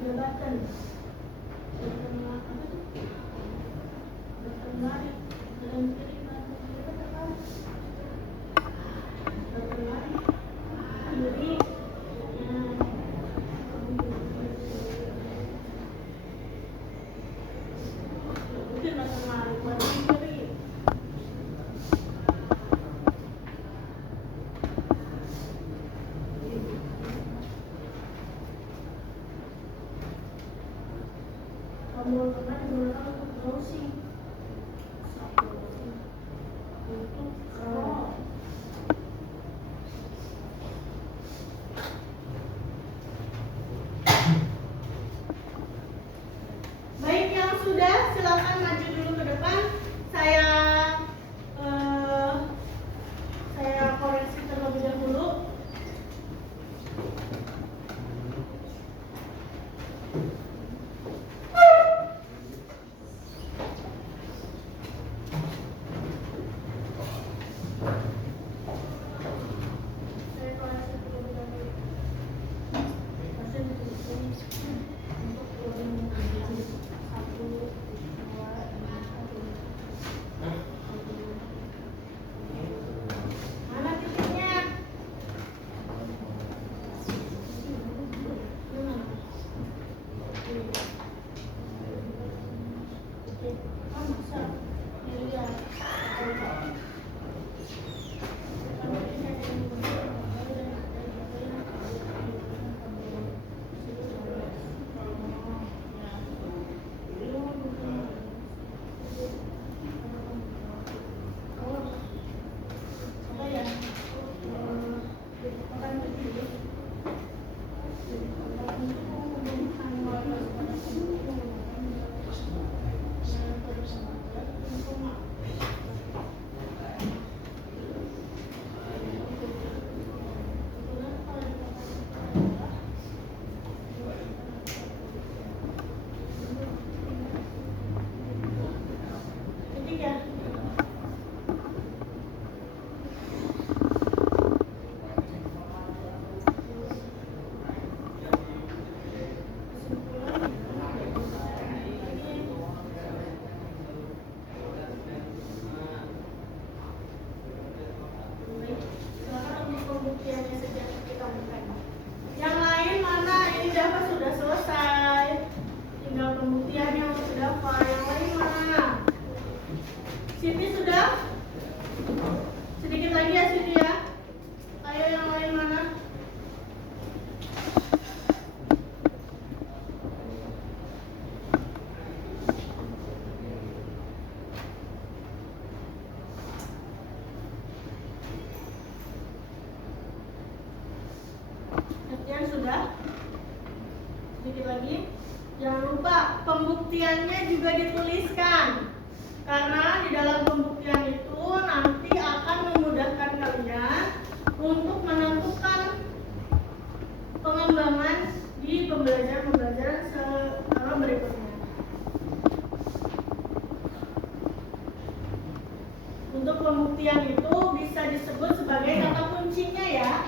Jabatan. Jabatan apa tuh? pernah digunakan untuk browsing. Untuk baik, yang sudah silakan maju dulu ke depan. Saya koreksi terlebih dahulu. Saya koreksi terlebih dahulu. Masih dituliskan untuk turun satu, dua, mana titiknya? Oh, masa? Ini dia. Ketiga. Silakan untuk pembuktiannya saja kita buka. Yang lain mana? Ini Dava sudah selesai. Tinggal pembuktiannya untuk Dava. Yang lain mana? Siti sudah? Sedikit lagi ya Siti ya. Ayo yang lain mana? Sekian sudah? Sedikit lagi. Jangan lupa pembuktiannya juga dituliskan. Karena di dalam pembuktian itu nanti akan memudahkan kalian untuk menentukan pengembangan di pembelajaran secara berikutnya. Untuk pembuktian itu bisa disebut sebagai kata kuncinya ya.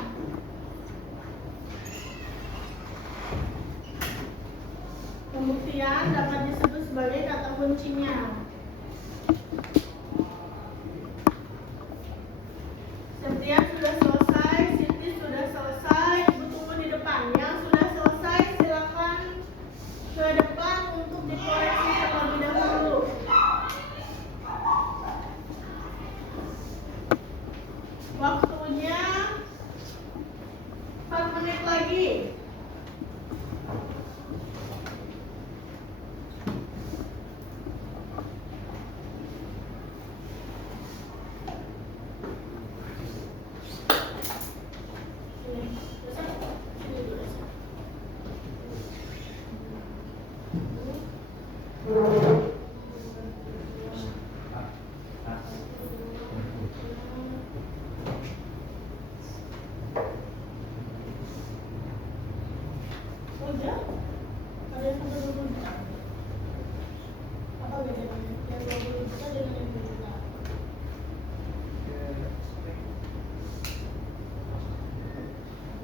Pembuktian dapat disebut sebagai kata kuncinya. Septian sudah selesai, Siti sudah selesai, Ibu tunggu di depan. Yang sudah selesai silakan ke depan untuk dikoreksi terlebih dahulu. Waktunya 4 menit lagi. Udah? Ada yang sampai 20 juta? Apa bedanya? Yang 20 juta dengan yang 20 juta?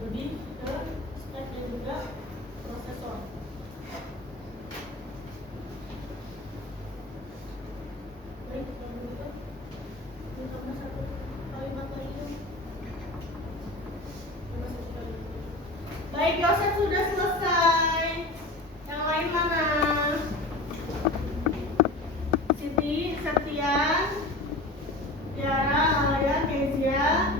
Lebih ke spek dan juga prosesor. Baik, kalau begitu ditambah satu kalimat lagi. Tambah satu kalimat. Baik, Yosef sudah selesai. Yang lain mana? Siti, Septian, Tiara, Alia, Kezia.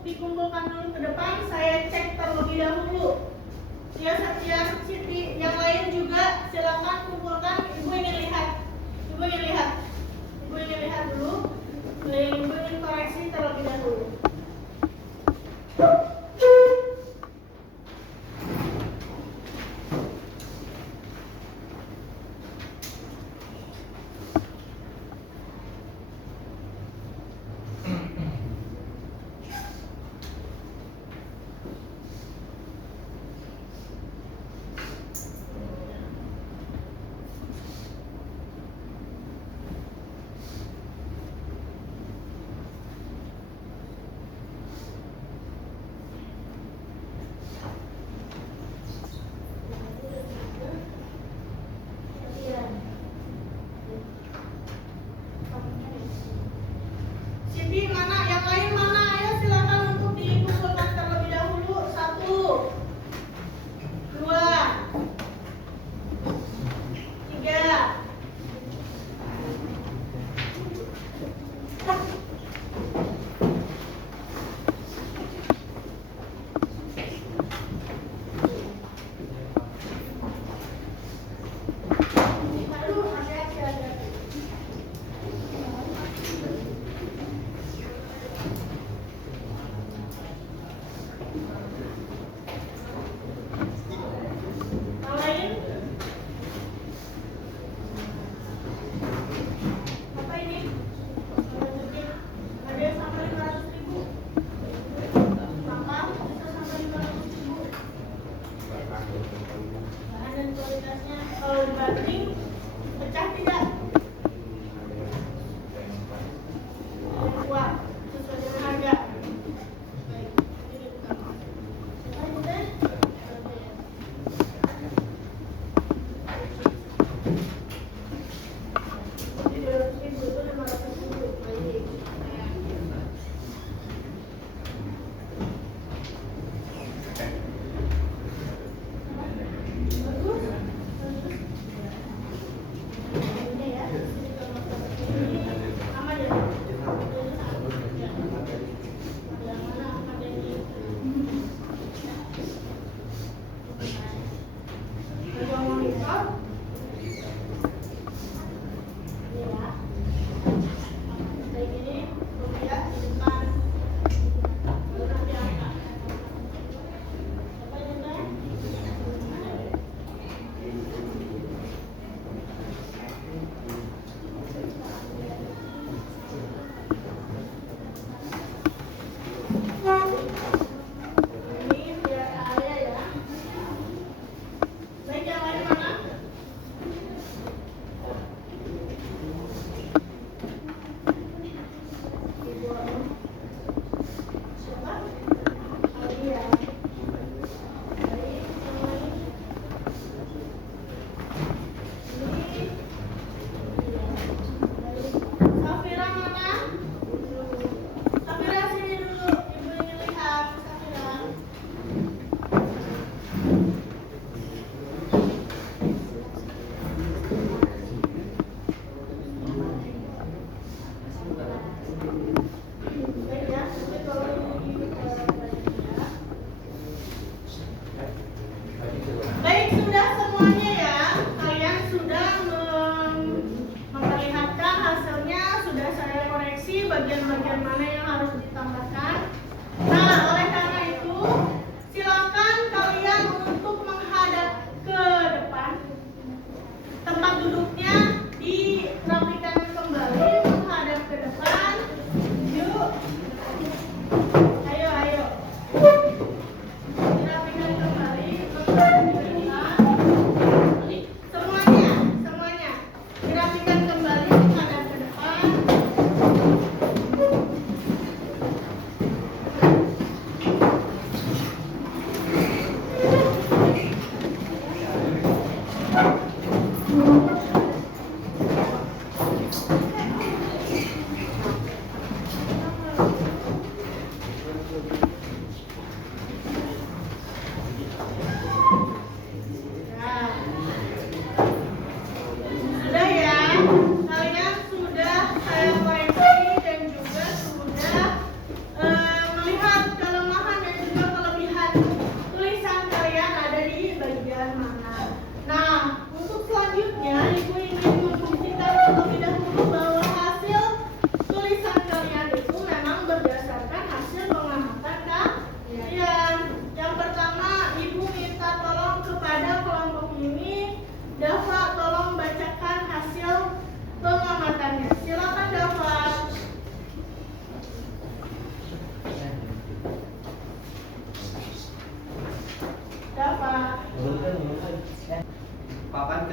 dikumpulkan dulu ke depan, saya cek terlebih dahulu. Ya, Satya, Siti, yang lain juga silakan kumpulkan. Ibu ingin lihat dulu. Ibu ingin koreksi terlebih dahulu.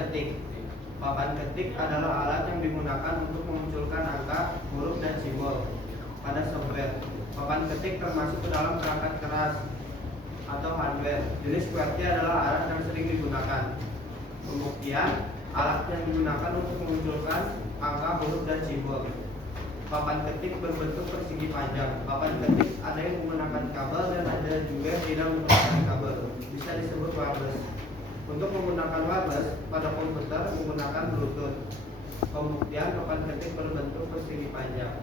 ketik. Papan ketik adalah alat yang digunakan untuk memunculkan angka, huruf, dan simbol pada software. Papan ketik termasuk ke dalam perangkat keras atau hardware. Jenis QWERTY adalah alat yang sering digunakan. Pembuktian, alat yang digunakan untuk memunculkan angka, huruf, dan simbol. Papan ketik berbentuk persegi panjang. Papan ketik ada yang menggunakan kabel dan ada juga yang tidak menggunakan kabel. Bisa disebut wireless. Untuk menggunakan wireless pada komputer menggunakan Bluetooth. Pembuktian papan ketik berbentuk persegi panjang.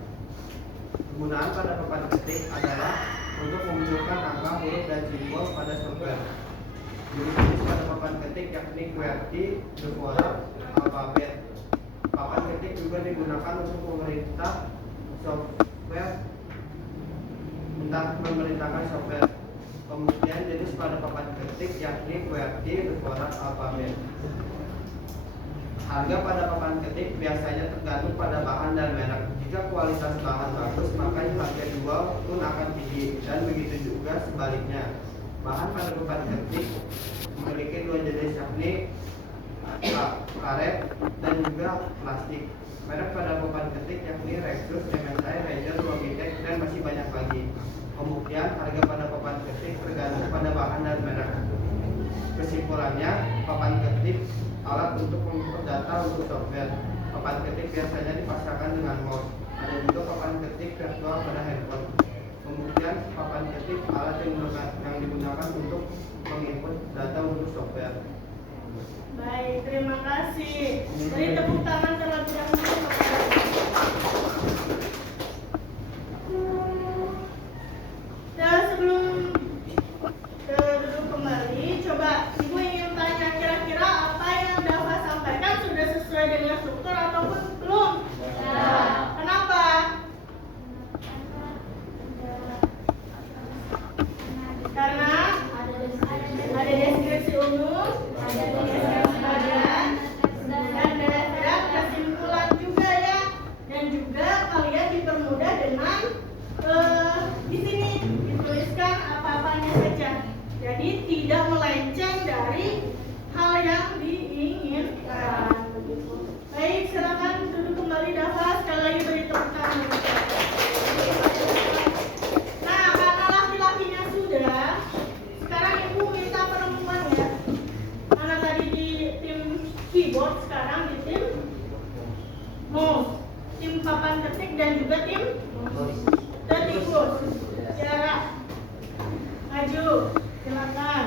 Penggunaan pada papan ketik adalah untuk memunculkan angka, huruf, dan simbol pada software. Jenis pada papan ketik yakni QWERTY, berwarna alfabet. Papan ketik juga digunakan untuk memerintah software, memerintahkan software. Kemudian jenis pada papan ketik yakni QWERTY, berwarna alfabet. Harga pada papan ketik biasanya tergantung pada bahan dan merek. Jika kualitas bahan bagus, maka harga jual pun akan tinggi, dan begitu juga sebaliknya. Bahan pada papan ketik memiliki dua jenis yakni karet dan juga plastik. Merek pada papan ketik yakni Rexus, MSI, Razer, Logitech, dan masih banyak lagi. Pembuktian harga pada papan ketik tergantung pada bahan dan merek. Kesimpulannya, papan ketik alat untuk menginput data untuk software. Papan ketik biasanya dipasangkan dengan mouse. Ada juga papan ketik virtual pada handphone. Kemudian papan ketik alat yang digunakan untuk menginput data untuk software. Baik, terima kasih. Beri tepuk tangan terlebih dahulu. Dan sebelum duduk kembali, coba Ibu ingin tanya kira-kira apa yang Dava sampaikan sudah sesuai dengan struktur ataupun belum? Kenapa? Karena ada deskripsi umum, ada deskripsi bagian, dan ada kesimpulan juga ya. Dan juga kalian dipermudah dengan di sini dituliskan apa-apanya saja. Jadi tidak melenceng dari hal yang diinginkan. Baik, silakan duduk kembali Dava. Sekali lagi beri tepuk tangan. Nah, karena laki-lakinya sudah, sekarang Ibu minta perempuan ya. Karena tadi di tim keyboard, sekarang di tim mouse, tim papan ketik, dan juga tim keyboard. Jarak maju, silakan.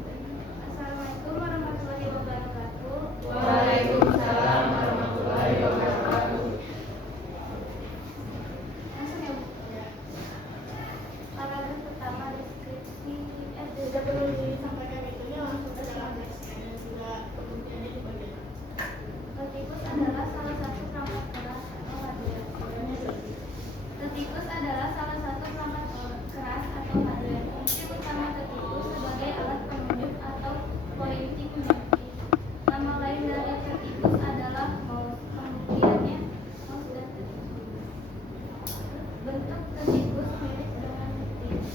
Assalamualaikum warahmatullahi wabarakatuh. Waalaikumsalam warahmatullahi wabarakatuh. Langsung ya, Bu. Paragraf pertama deskripsi Tidak perlu disampaikan itunya, langsung ke dalam teksnya dan juga pembuktiannya di bagian. Ketikus adalah salah satu perangkat keras atau hardware. Ketikus adalah salah satu perangkat keras atau hardware. Fungsi utama ketikus sebagai alat penunjuk atau pointing unit. Nama lain dari ketikus adalah mouse. Pembuktiannya mouse dan ketikus. Bentuk ketikus mirip dengan ketikus.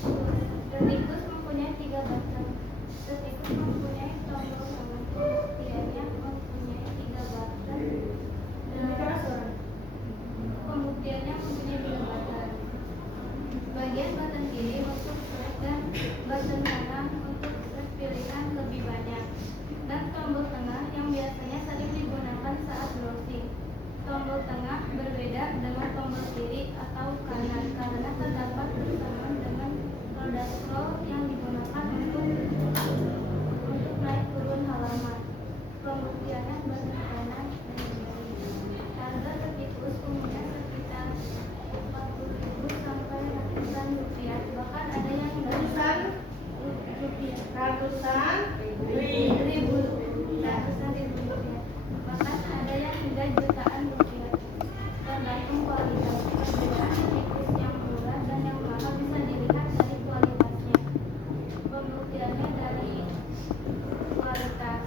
Ketikus mempunyai 3 batang. Ketikus mempunyai tombol tangan. Pembuktiannya mempunyai 3 batang. Pembuktiannya mempunyai 3 batang. Bagian batang kiri untuk flash dan batang kanan untuk flash pilihan lebih banyak. Dan tombol tengah yang biasanya sering digunakan saat browsing. Tombol tengah berbeda dengan tombol kiri atau kanan karena terdapat bersamaan dengan roda scroll yang digunakan untuk naik turun halaman. Pembuktiannya batang kanan dan kiri. Harga ketikus umumnya sekitar 40.000 sampai ratusan rupiah. Bahkan ada yang Ratusan rupiah. ratusan Ribu ratusan ribu rupiah. Bahkan ada yang hingga jutaan rupiah. Tergantung kualitas. Perbedaan ketikus yang murah dan yang mahal bisa dilihat dari kualitasnya. Pembuktiannya dari kualitas.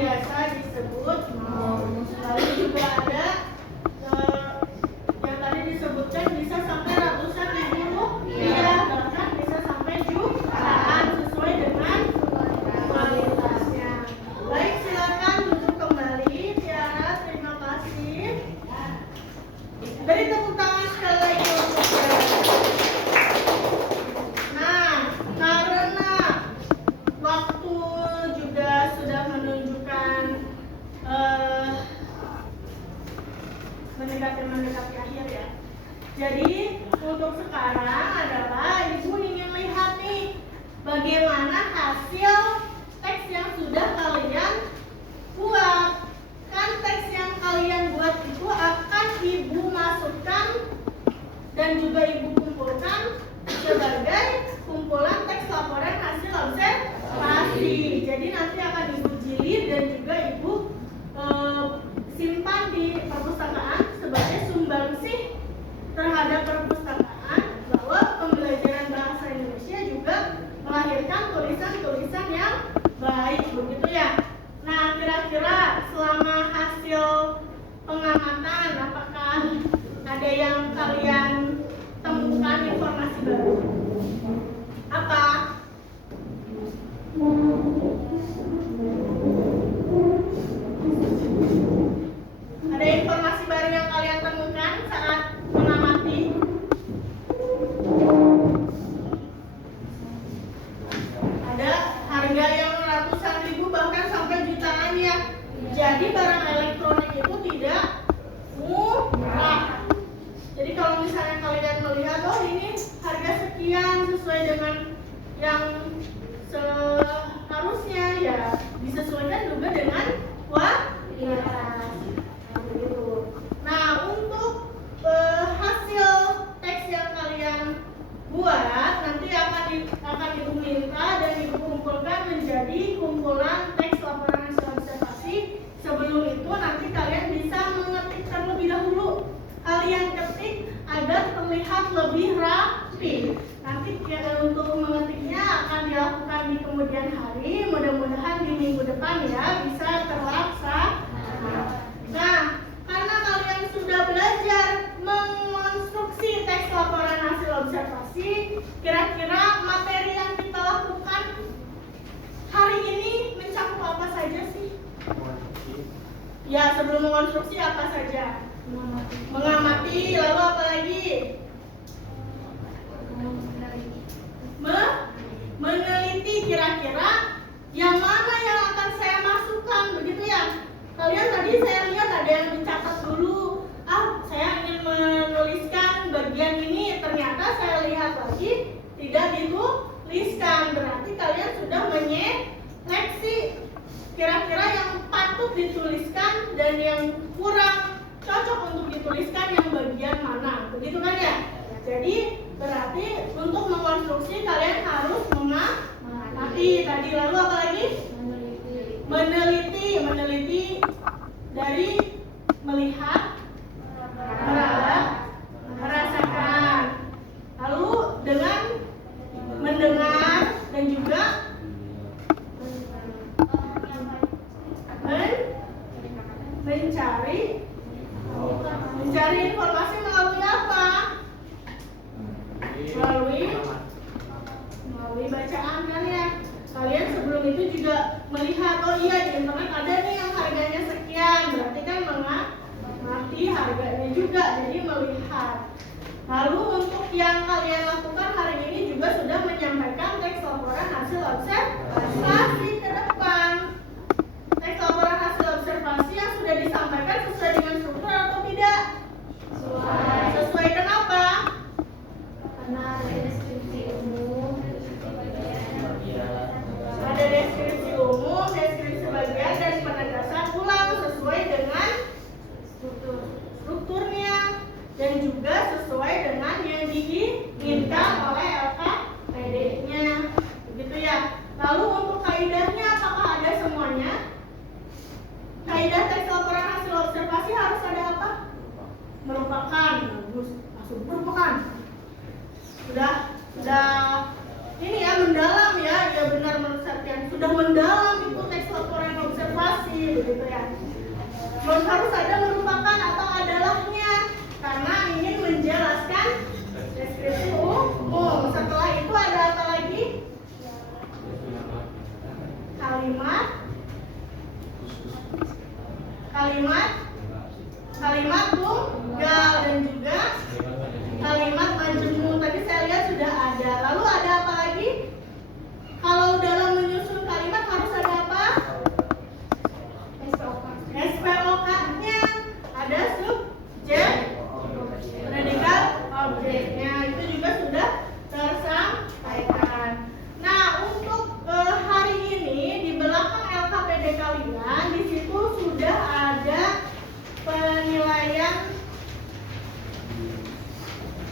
biasa disebut mode. Lalu juga ada yang tadi disebutkan bisa sampai ratusan ribu rupiah, bahkan bisa sampai jutaan sesuai dengan kualitasnya. Baik, silakan duduk kembali. Tiara, terima kasih. Beri tepuk tangan sekali lagi untuk Tiara. Nah, karena waktu juga sudah menunjukkan mendekati akhir ya. Jadi untuk sekarang adalah Ibu ingin lihat nih bagaimana hasil teks yang sudah kalian buat. Kan teks yang kalian buat itu akan Ibu masukkan dan juga Ibu kumpulkan sebagai kumpulan teks laporan hasil observasi. Jadi nanti akan Ibu jilid dan juga Ibu simpan di perpustakaan sebagai sumbangsih terhadap perpustakaan, bahwa pembelajaran bahasa Indonesia juga melahirkan tulisan-tulisan yang baik, begitu ya. Nah, kira-kira selama hasil pengamatan apakah ada yang kalian temukan informasi baru? Apa? Ada informasi baru yang kalian temukan saat mengamati? Ada harga yang ratusan ribu bahkan sampai jutaan ya. Jadi barang elektronik itu tidak murah. Jadi kalau misalnya kalian melihat, oh ini harga sekian sesuai dengan yang seharusnya, ya disesuaikan juga dengan kualitas. Nah, untuk hasil teks yang kalian buat nanti akan Ibu minta dan Ibu kumpulkan menjadi kumpulan teks laporan hasil observasi. Sebelum itu nanti kalian bisa mengetik terlebih dahulu. Kalian ketik agar terlihat lebih rapi. Nanti untuk mengetiknya akan dilakukan di kemudian hari. Mudah-mudahan di minggu depan ya bisa terlaksana. Nah, karena kalian sudah belajar mengonstruksi teks laporan hasil observasi, kira-kira materi yang kita lakukan hari ini mencakup apa saja sih? Ya, sebelum mengonstruksi apa saja? Mengamati, lalu apa lagi? Meneliti, kira-kira yang mana yang akan saya masukkan, begitu ya? Kalian tadi saya lihat ada yang mencatat dulu, saya ingin menuliskan bagian ini, ternyata saya lihat lagi tidak dituliskan. Berarti kalian sudah menyeleksi kira-kira yang patut dituliskan dan yang kurang cocok untuk dituliskan yang bagian mana, begitu kan ya? Jadi berarti untuk mengonstruksi kalian harus mengamati tadi, lalu apa lagi? Meneliti dari melihat, meraba, merasakan, lalu dengan mendengar dan juga mencari informasi melalui apa? Melalui bacaan kan ya. Kalian sebelum itu juga melihat, oh iya di internet ada nih yang harganya sekian, berarti kan mengamati harganya juga, jadi melihat. Lalu untuk yang kalian lakukan hari ini juga sudah menyampaikan teks laporan hasil observasi ke depan. Teks laporan hasil observasi yang sudah disampaikan sesuai dengan struktur atau tidak? Sesuai. Kenapa? Karena ada deskripsi umum, deskripsi bagian, dan penegasan ulang sesuai dengan strukturnya dan juga sesuai dengan yang diinginkan oleh LKPD-nya, begitu ya. Lalu untuk kaidahnya apa gitu ya. Belum harus ada merupakan atau adalahnya, karena ingin menjelaskan deskripsi umum. Setelah itu ada apa lagi? Kalimat tunggal dan juga kalimat majemuk. Tadi saya lihat sudah ada. Lalu ada apa lagi? Kalau dalam menyusun kalimat harus ada apa? SPOK-nya. Ada subjek, predikat, objeknya. Itu juga sudah tersampaikan. Nah, untuk hari ini di belakang LKPD kalian di situ sudah ada penilaian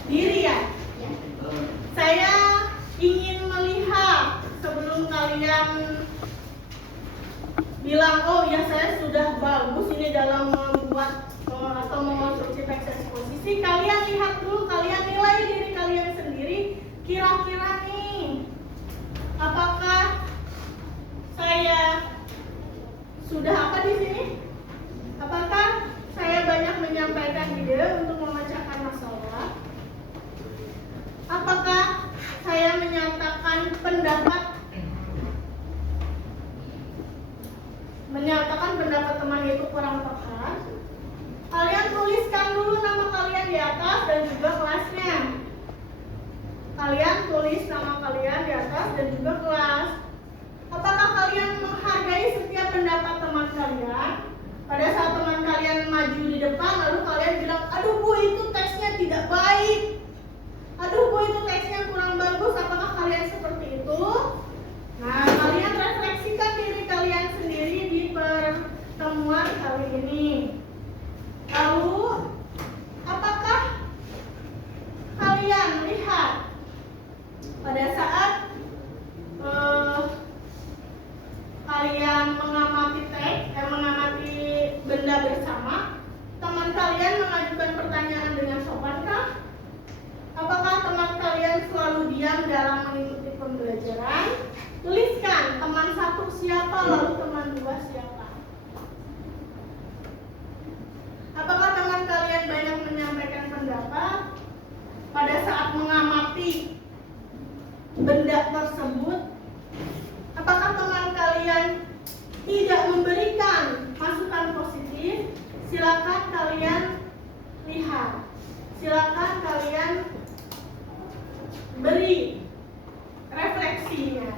diri ya. Saya ingin melihat sebelum kalian bilang, oh ya saya sudah bagus ini dalam membuat atau mengonstruksi teks eksposisi. Kalian lihat dulu, kalian nilai diri kalian sendiri. Kira-kira nih, apakah saya sudah apa di sini? Apakah saya banyak menyampaikan ide untuk memecahkan masalah? Apakah saya menyatakan pendapat teman itu kurang tepat? Kalian tuliskan dulu nama kalian di atas dan juga kelasnya. Kalian tulis nama kalian di atas dan juga kelas. Apakah kalian menghargai setiap pendapat teman kalian? Pada saat teman kalian maju di depan, lalu kalian bilang, aduh Bu, itu teksnya tidak baik. Aduh Bu, itu teksnya kurang bagus. Apakah kalian seperti itu? Nah, kalian refleksikan diri kalian sendiri di pertemuan kali ini. Lalu, apakah kalian lihat pada saat kalian mengamati benda bersama, teman kalian mengajukan pertanyaan dengan sopankah? Apakah teman kalian selalu diam dalam mengikuti pembelajaran? Tuliskan teman satu siapa, lalu teman dua siapa. Apakah teman kalian banyak menyampaikan pendapat pada saat mengamati benda tersebut? Apakah teman kalian tidak memberikan masukan positif? Silakan kalian lihat. Silakan kalian beri refleksinya.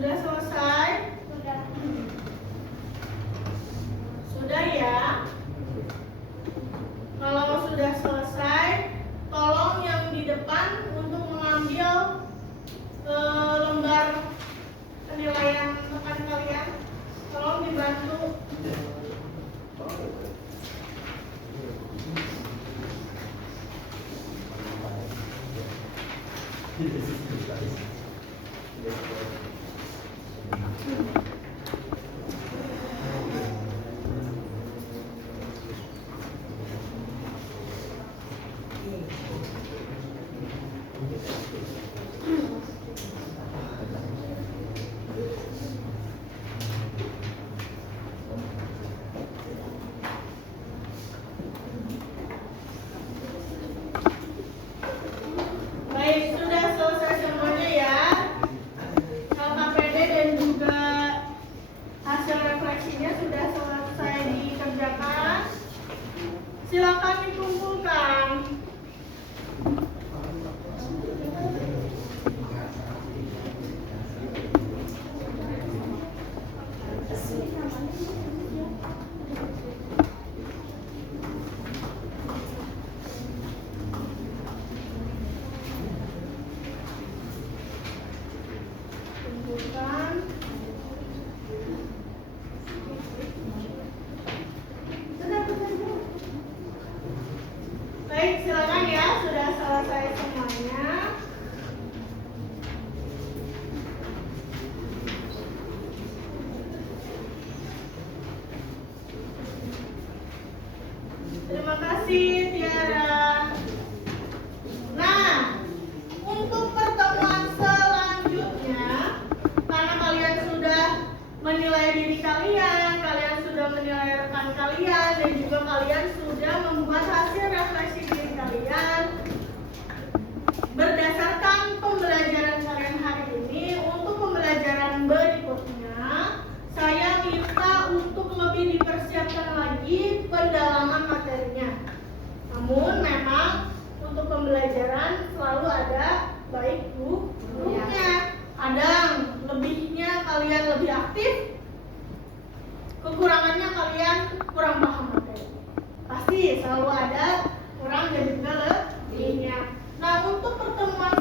Sudah selesai? Sudah ya? Kalau sudah selesai, tolong yang di depan untuk mengambil lembar penilaian rekan kalian. Tolong dibantu. Baik, sudah selesai Silakan dikumpulkan. Kumpulkan. Baik, silakan ya, sudah selesai semuanya. Terima kasih Tiara. Nah, untuk pertemuan selanjutnya, karena kalian sudah menilai diri kalian, kalian sudah menilai rekan kalian, dan juga kalian sudah membuat hasil refleksi diri kalian berdasarkan pembelajaran kalian hari ini. Untuk pembelajaran berikutnya, saya minta untuk lebih dipersiapkan lagi pendalaman materinya. Namun memang untuk pembelajaran selalu ada baik buruknya. Kadang lebihnya kalian lebih aktif, kekurangannya kalian kurang paham materi. Pasti selalu ada kurang dan juga lebihnya. Nah, untuk pertemuan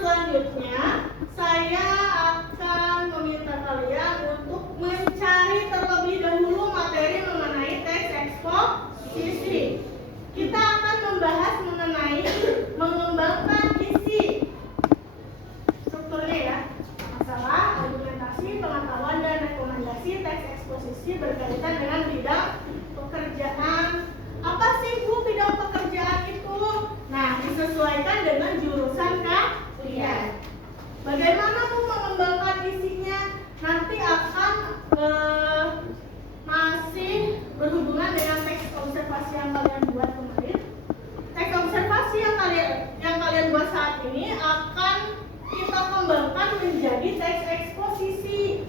selanjutnya saya akan meminta kalian untuk mencari terlebih dahulu materi mengenai teks eksposisi. Kita akan membahas mengenai mengembangkan isi. Strukturnya ya, masalah, argumentasi, pengetahuan, dan rekomendasi teks eksposisi berkaitan dengan bidang pekerjaan. Apa sih Bu bidang pekerjaan itu? Nah, disesuaikan dengan jurusan kalian. Bagaimana Bu mengembangkan isinya? Nanti akan masih berhubungan dengan teks observasi yang kalian buat kemarin. Teks observasi yang kalian buat saat ini akan kita kembangkan menjadi teks eksposisi.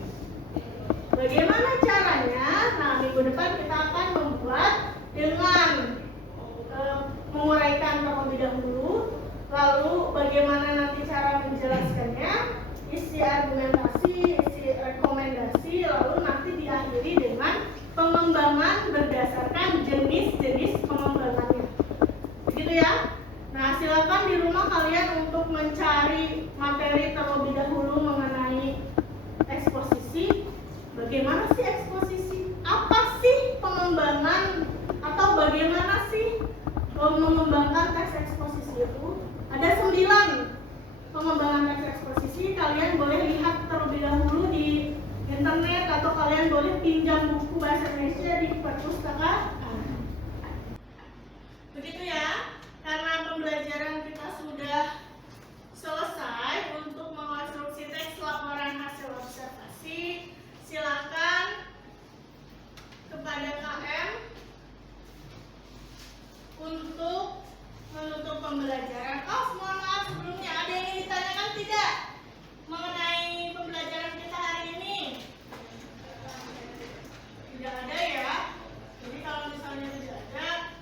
Bagaimana caranya? Nah, minggu depan kita akan membuat dengan menguraikan terlebih dahulu, lalu bagaimana nanti cara menjelaskannya, isi argumentasi, isi rekomendasi, lalu nanti diakhiri dengan pengembangan berdasarkan jenis-jenis pengembangannya. Begitu ya? Nah, silakan di rumah kalian untuk mencari materi terlebih dahulu mengenai eksposisi. Bagaimana sih eksposisi? Apa sih pengembangan atau bagaimana sih mengembangkan teks eksposisi itu? Ada 9 pengembangan teks eksposisi. Kalian boleh lihat terlebih dahulu di internet atau kalian boleh pinjam buku bahasa Indonesia di perpustakaan. Begitu ya, karena pembelajaran kita sudah selesai untuk mengonstruksi teks laporan hasil observasi. Silakan kepada KM untuk menutup pembelajaran. Oh, mohon maaf sebelumnya, ada yang ingin ditanyakan tidak mengenai pembelajaran kita hari ini? Tidak ada ya. Jadi kalau misalnya tidak ada,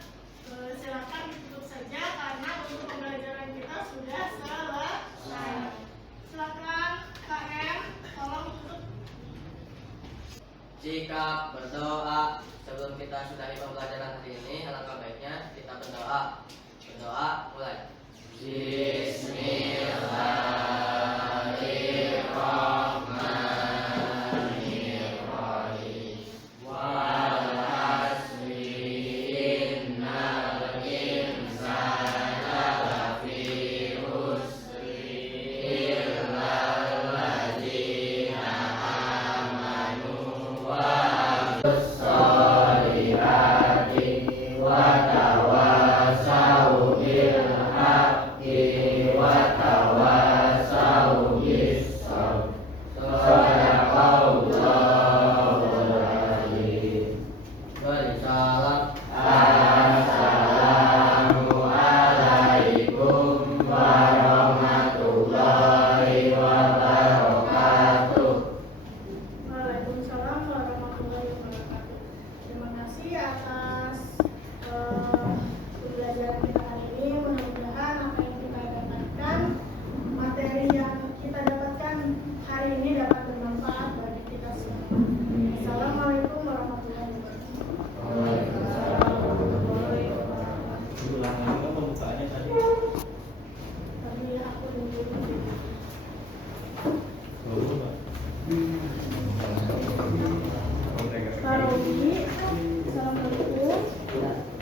silakan ditutup saja karena untuk pembelajaran kita sudah selesai. Silakan KM, tolong tutup. Jika berdoa sebelum kita sudahi pembelajaran hari ini, alangkah baiknya kita berdoa. Berdoa mulai. Bismillahirrahmanirrahim. Wal asri innal insana lafi khusri illa alladzina amanu wa amilus solihati wa tawassaw bil haqqi wa tawassaw bis sabr. Shadaqallahul azim. Waalaikumsalam. Assalamu alaikum warahmatullahi wabarakatuh. Waalaikumsalam warahmatullahi wabarakatuh. kasih atas pembelajaran kita hari ini. Mudah-mudahan apa yang kita dapatkan, materi yang kita dapatkan hari ini dapat bermanfaat bagi kita semua. Assalamualaikum warahmatullahi wabarakatuh. Ulangan apa pembukaannya tadi? Tadi aku dulu. Pak Robi, assalamualaikum.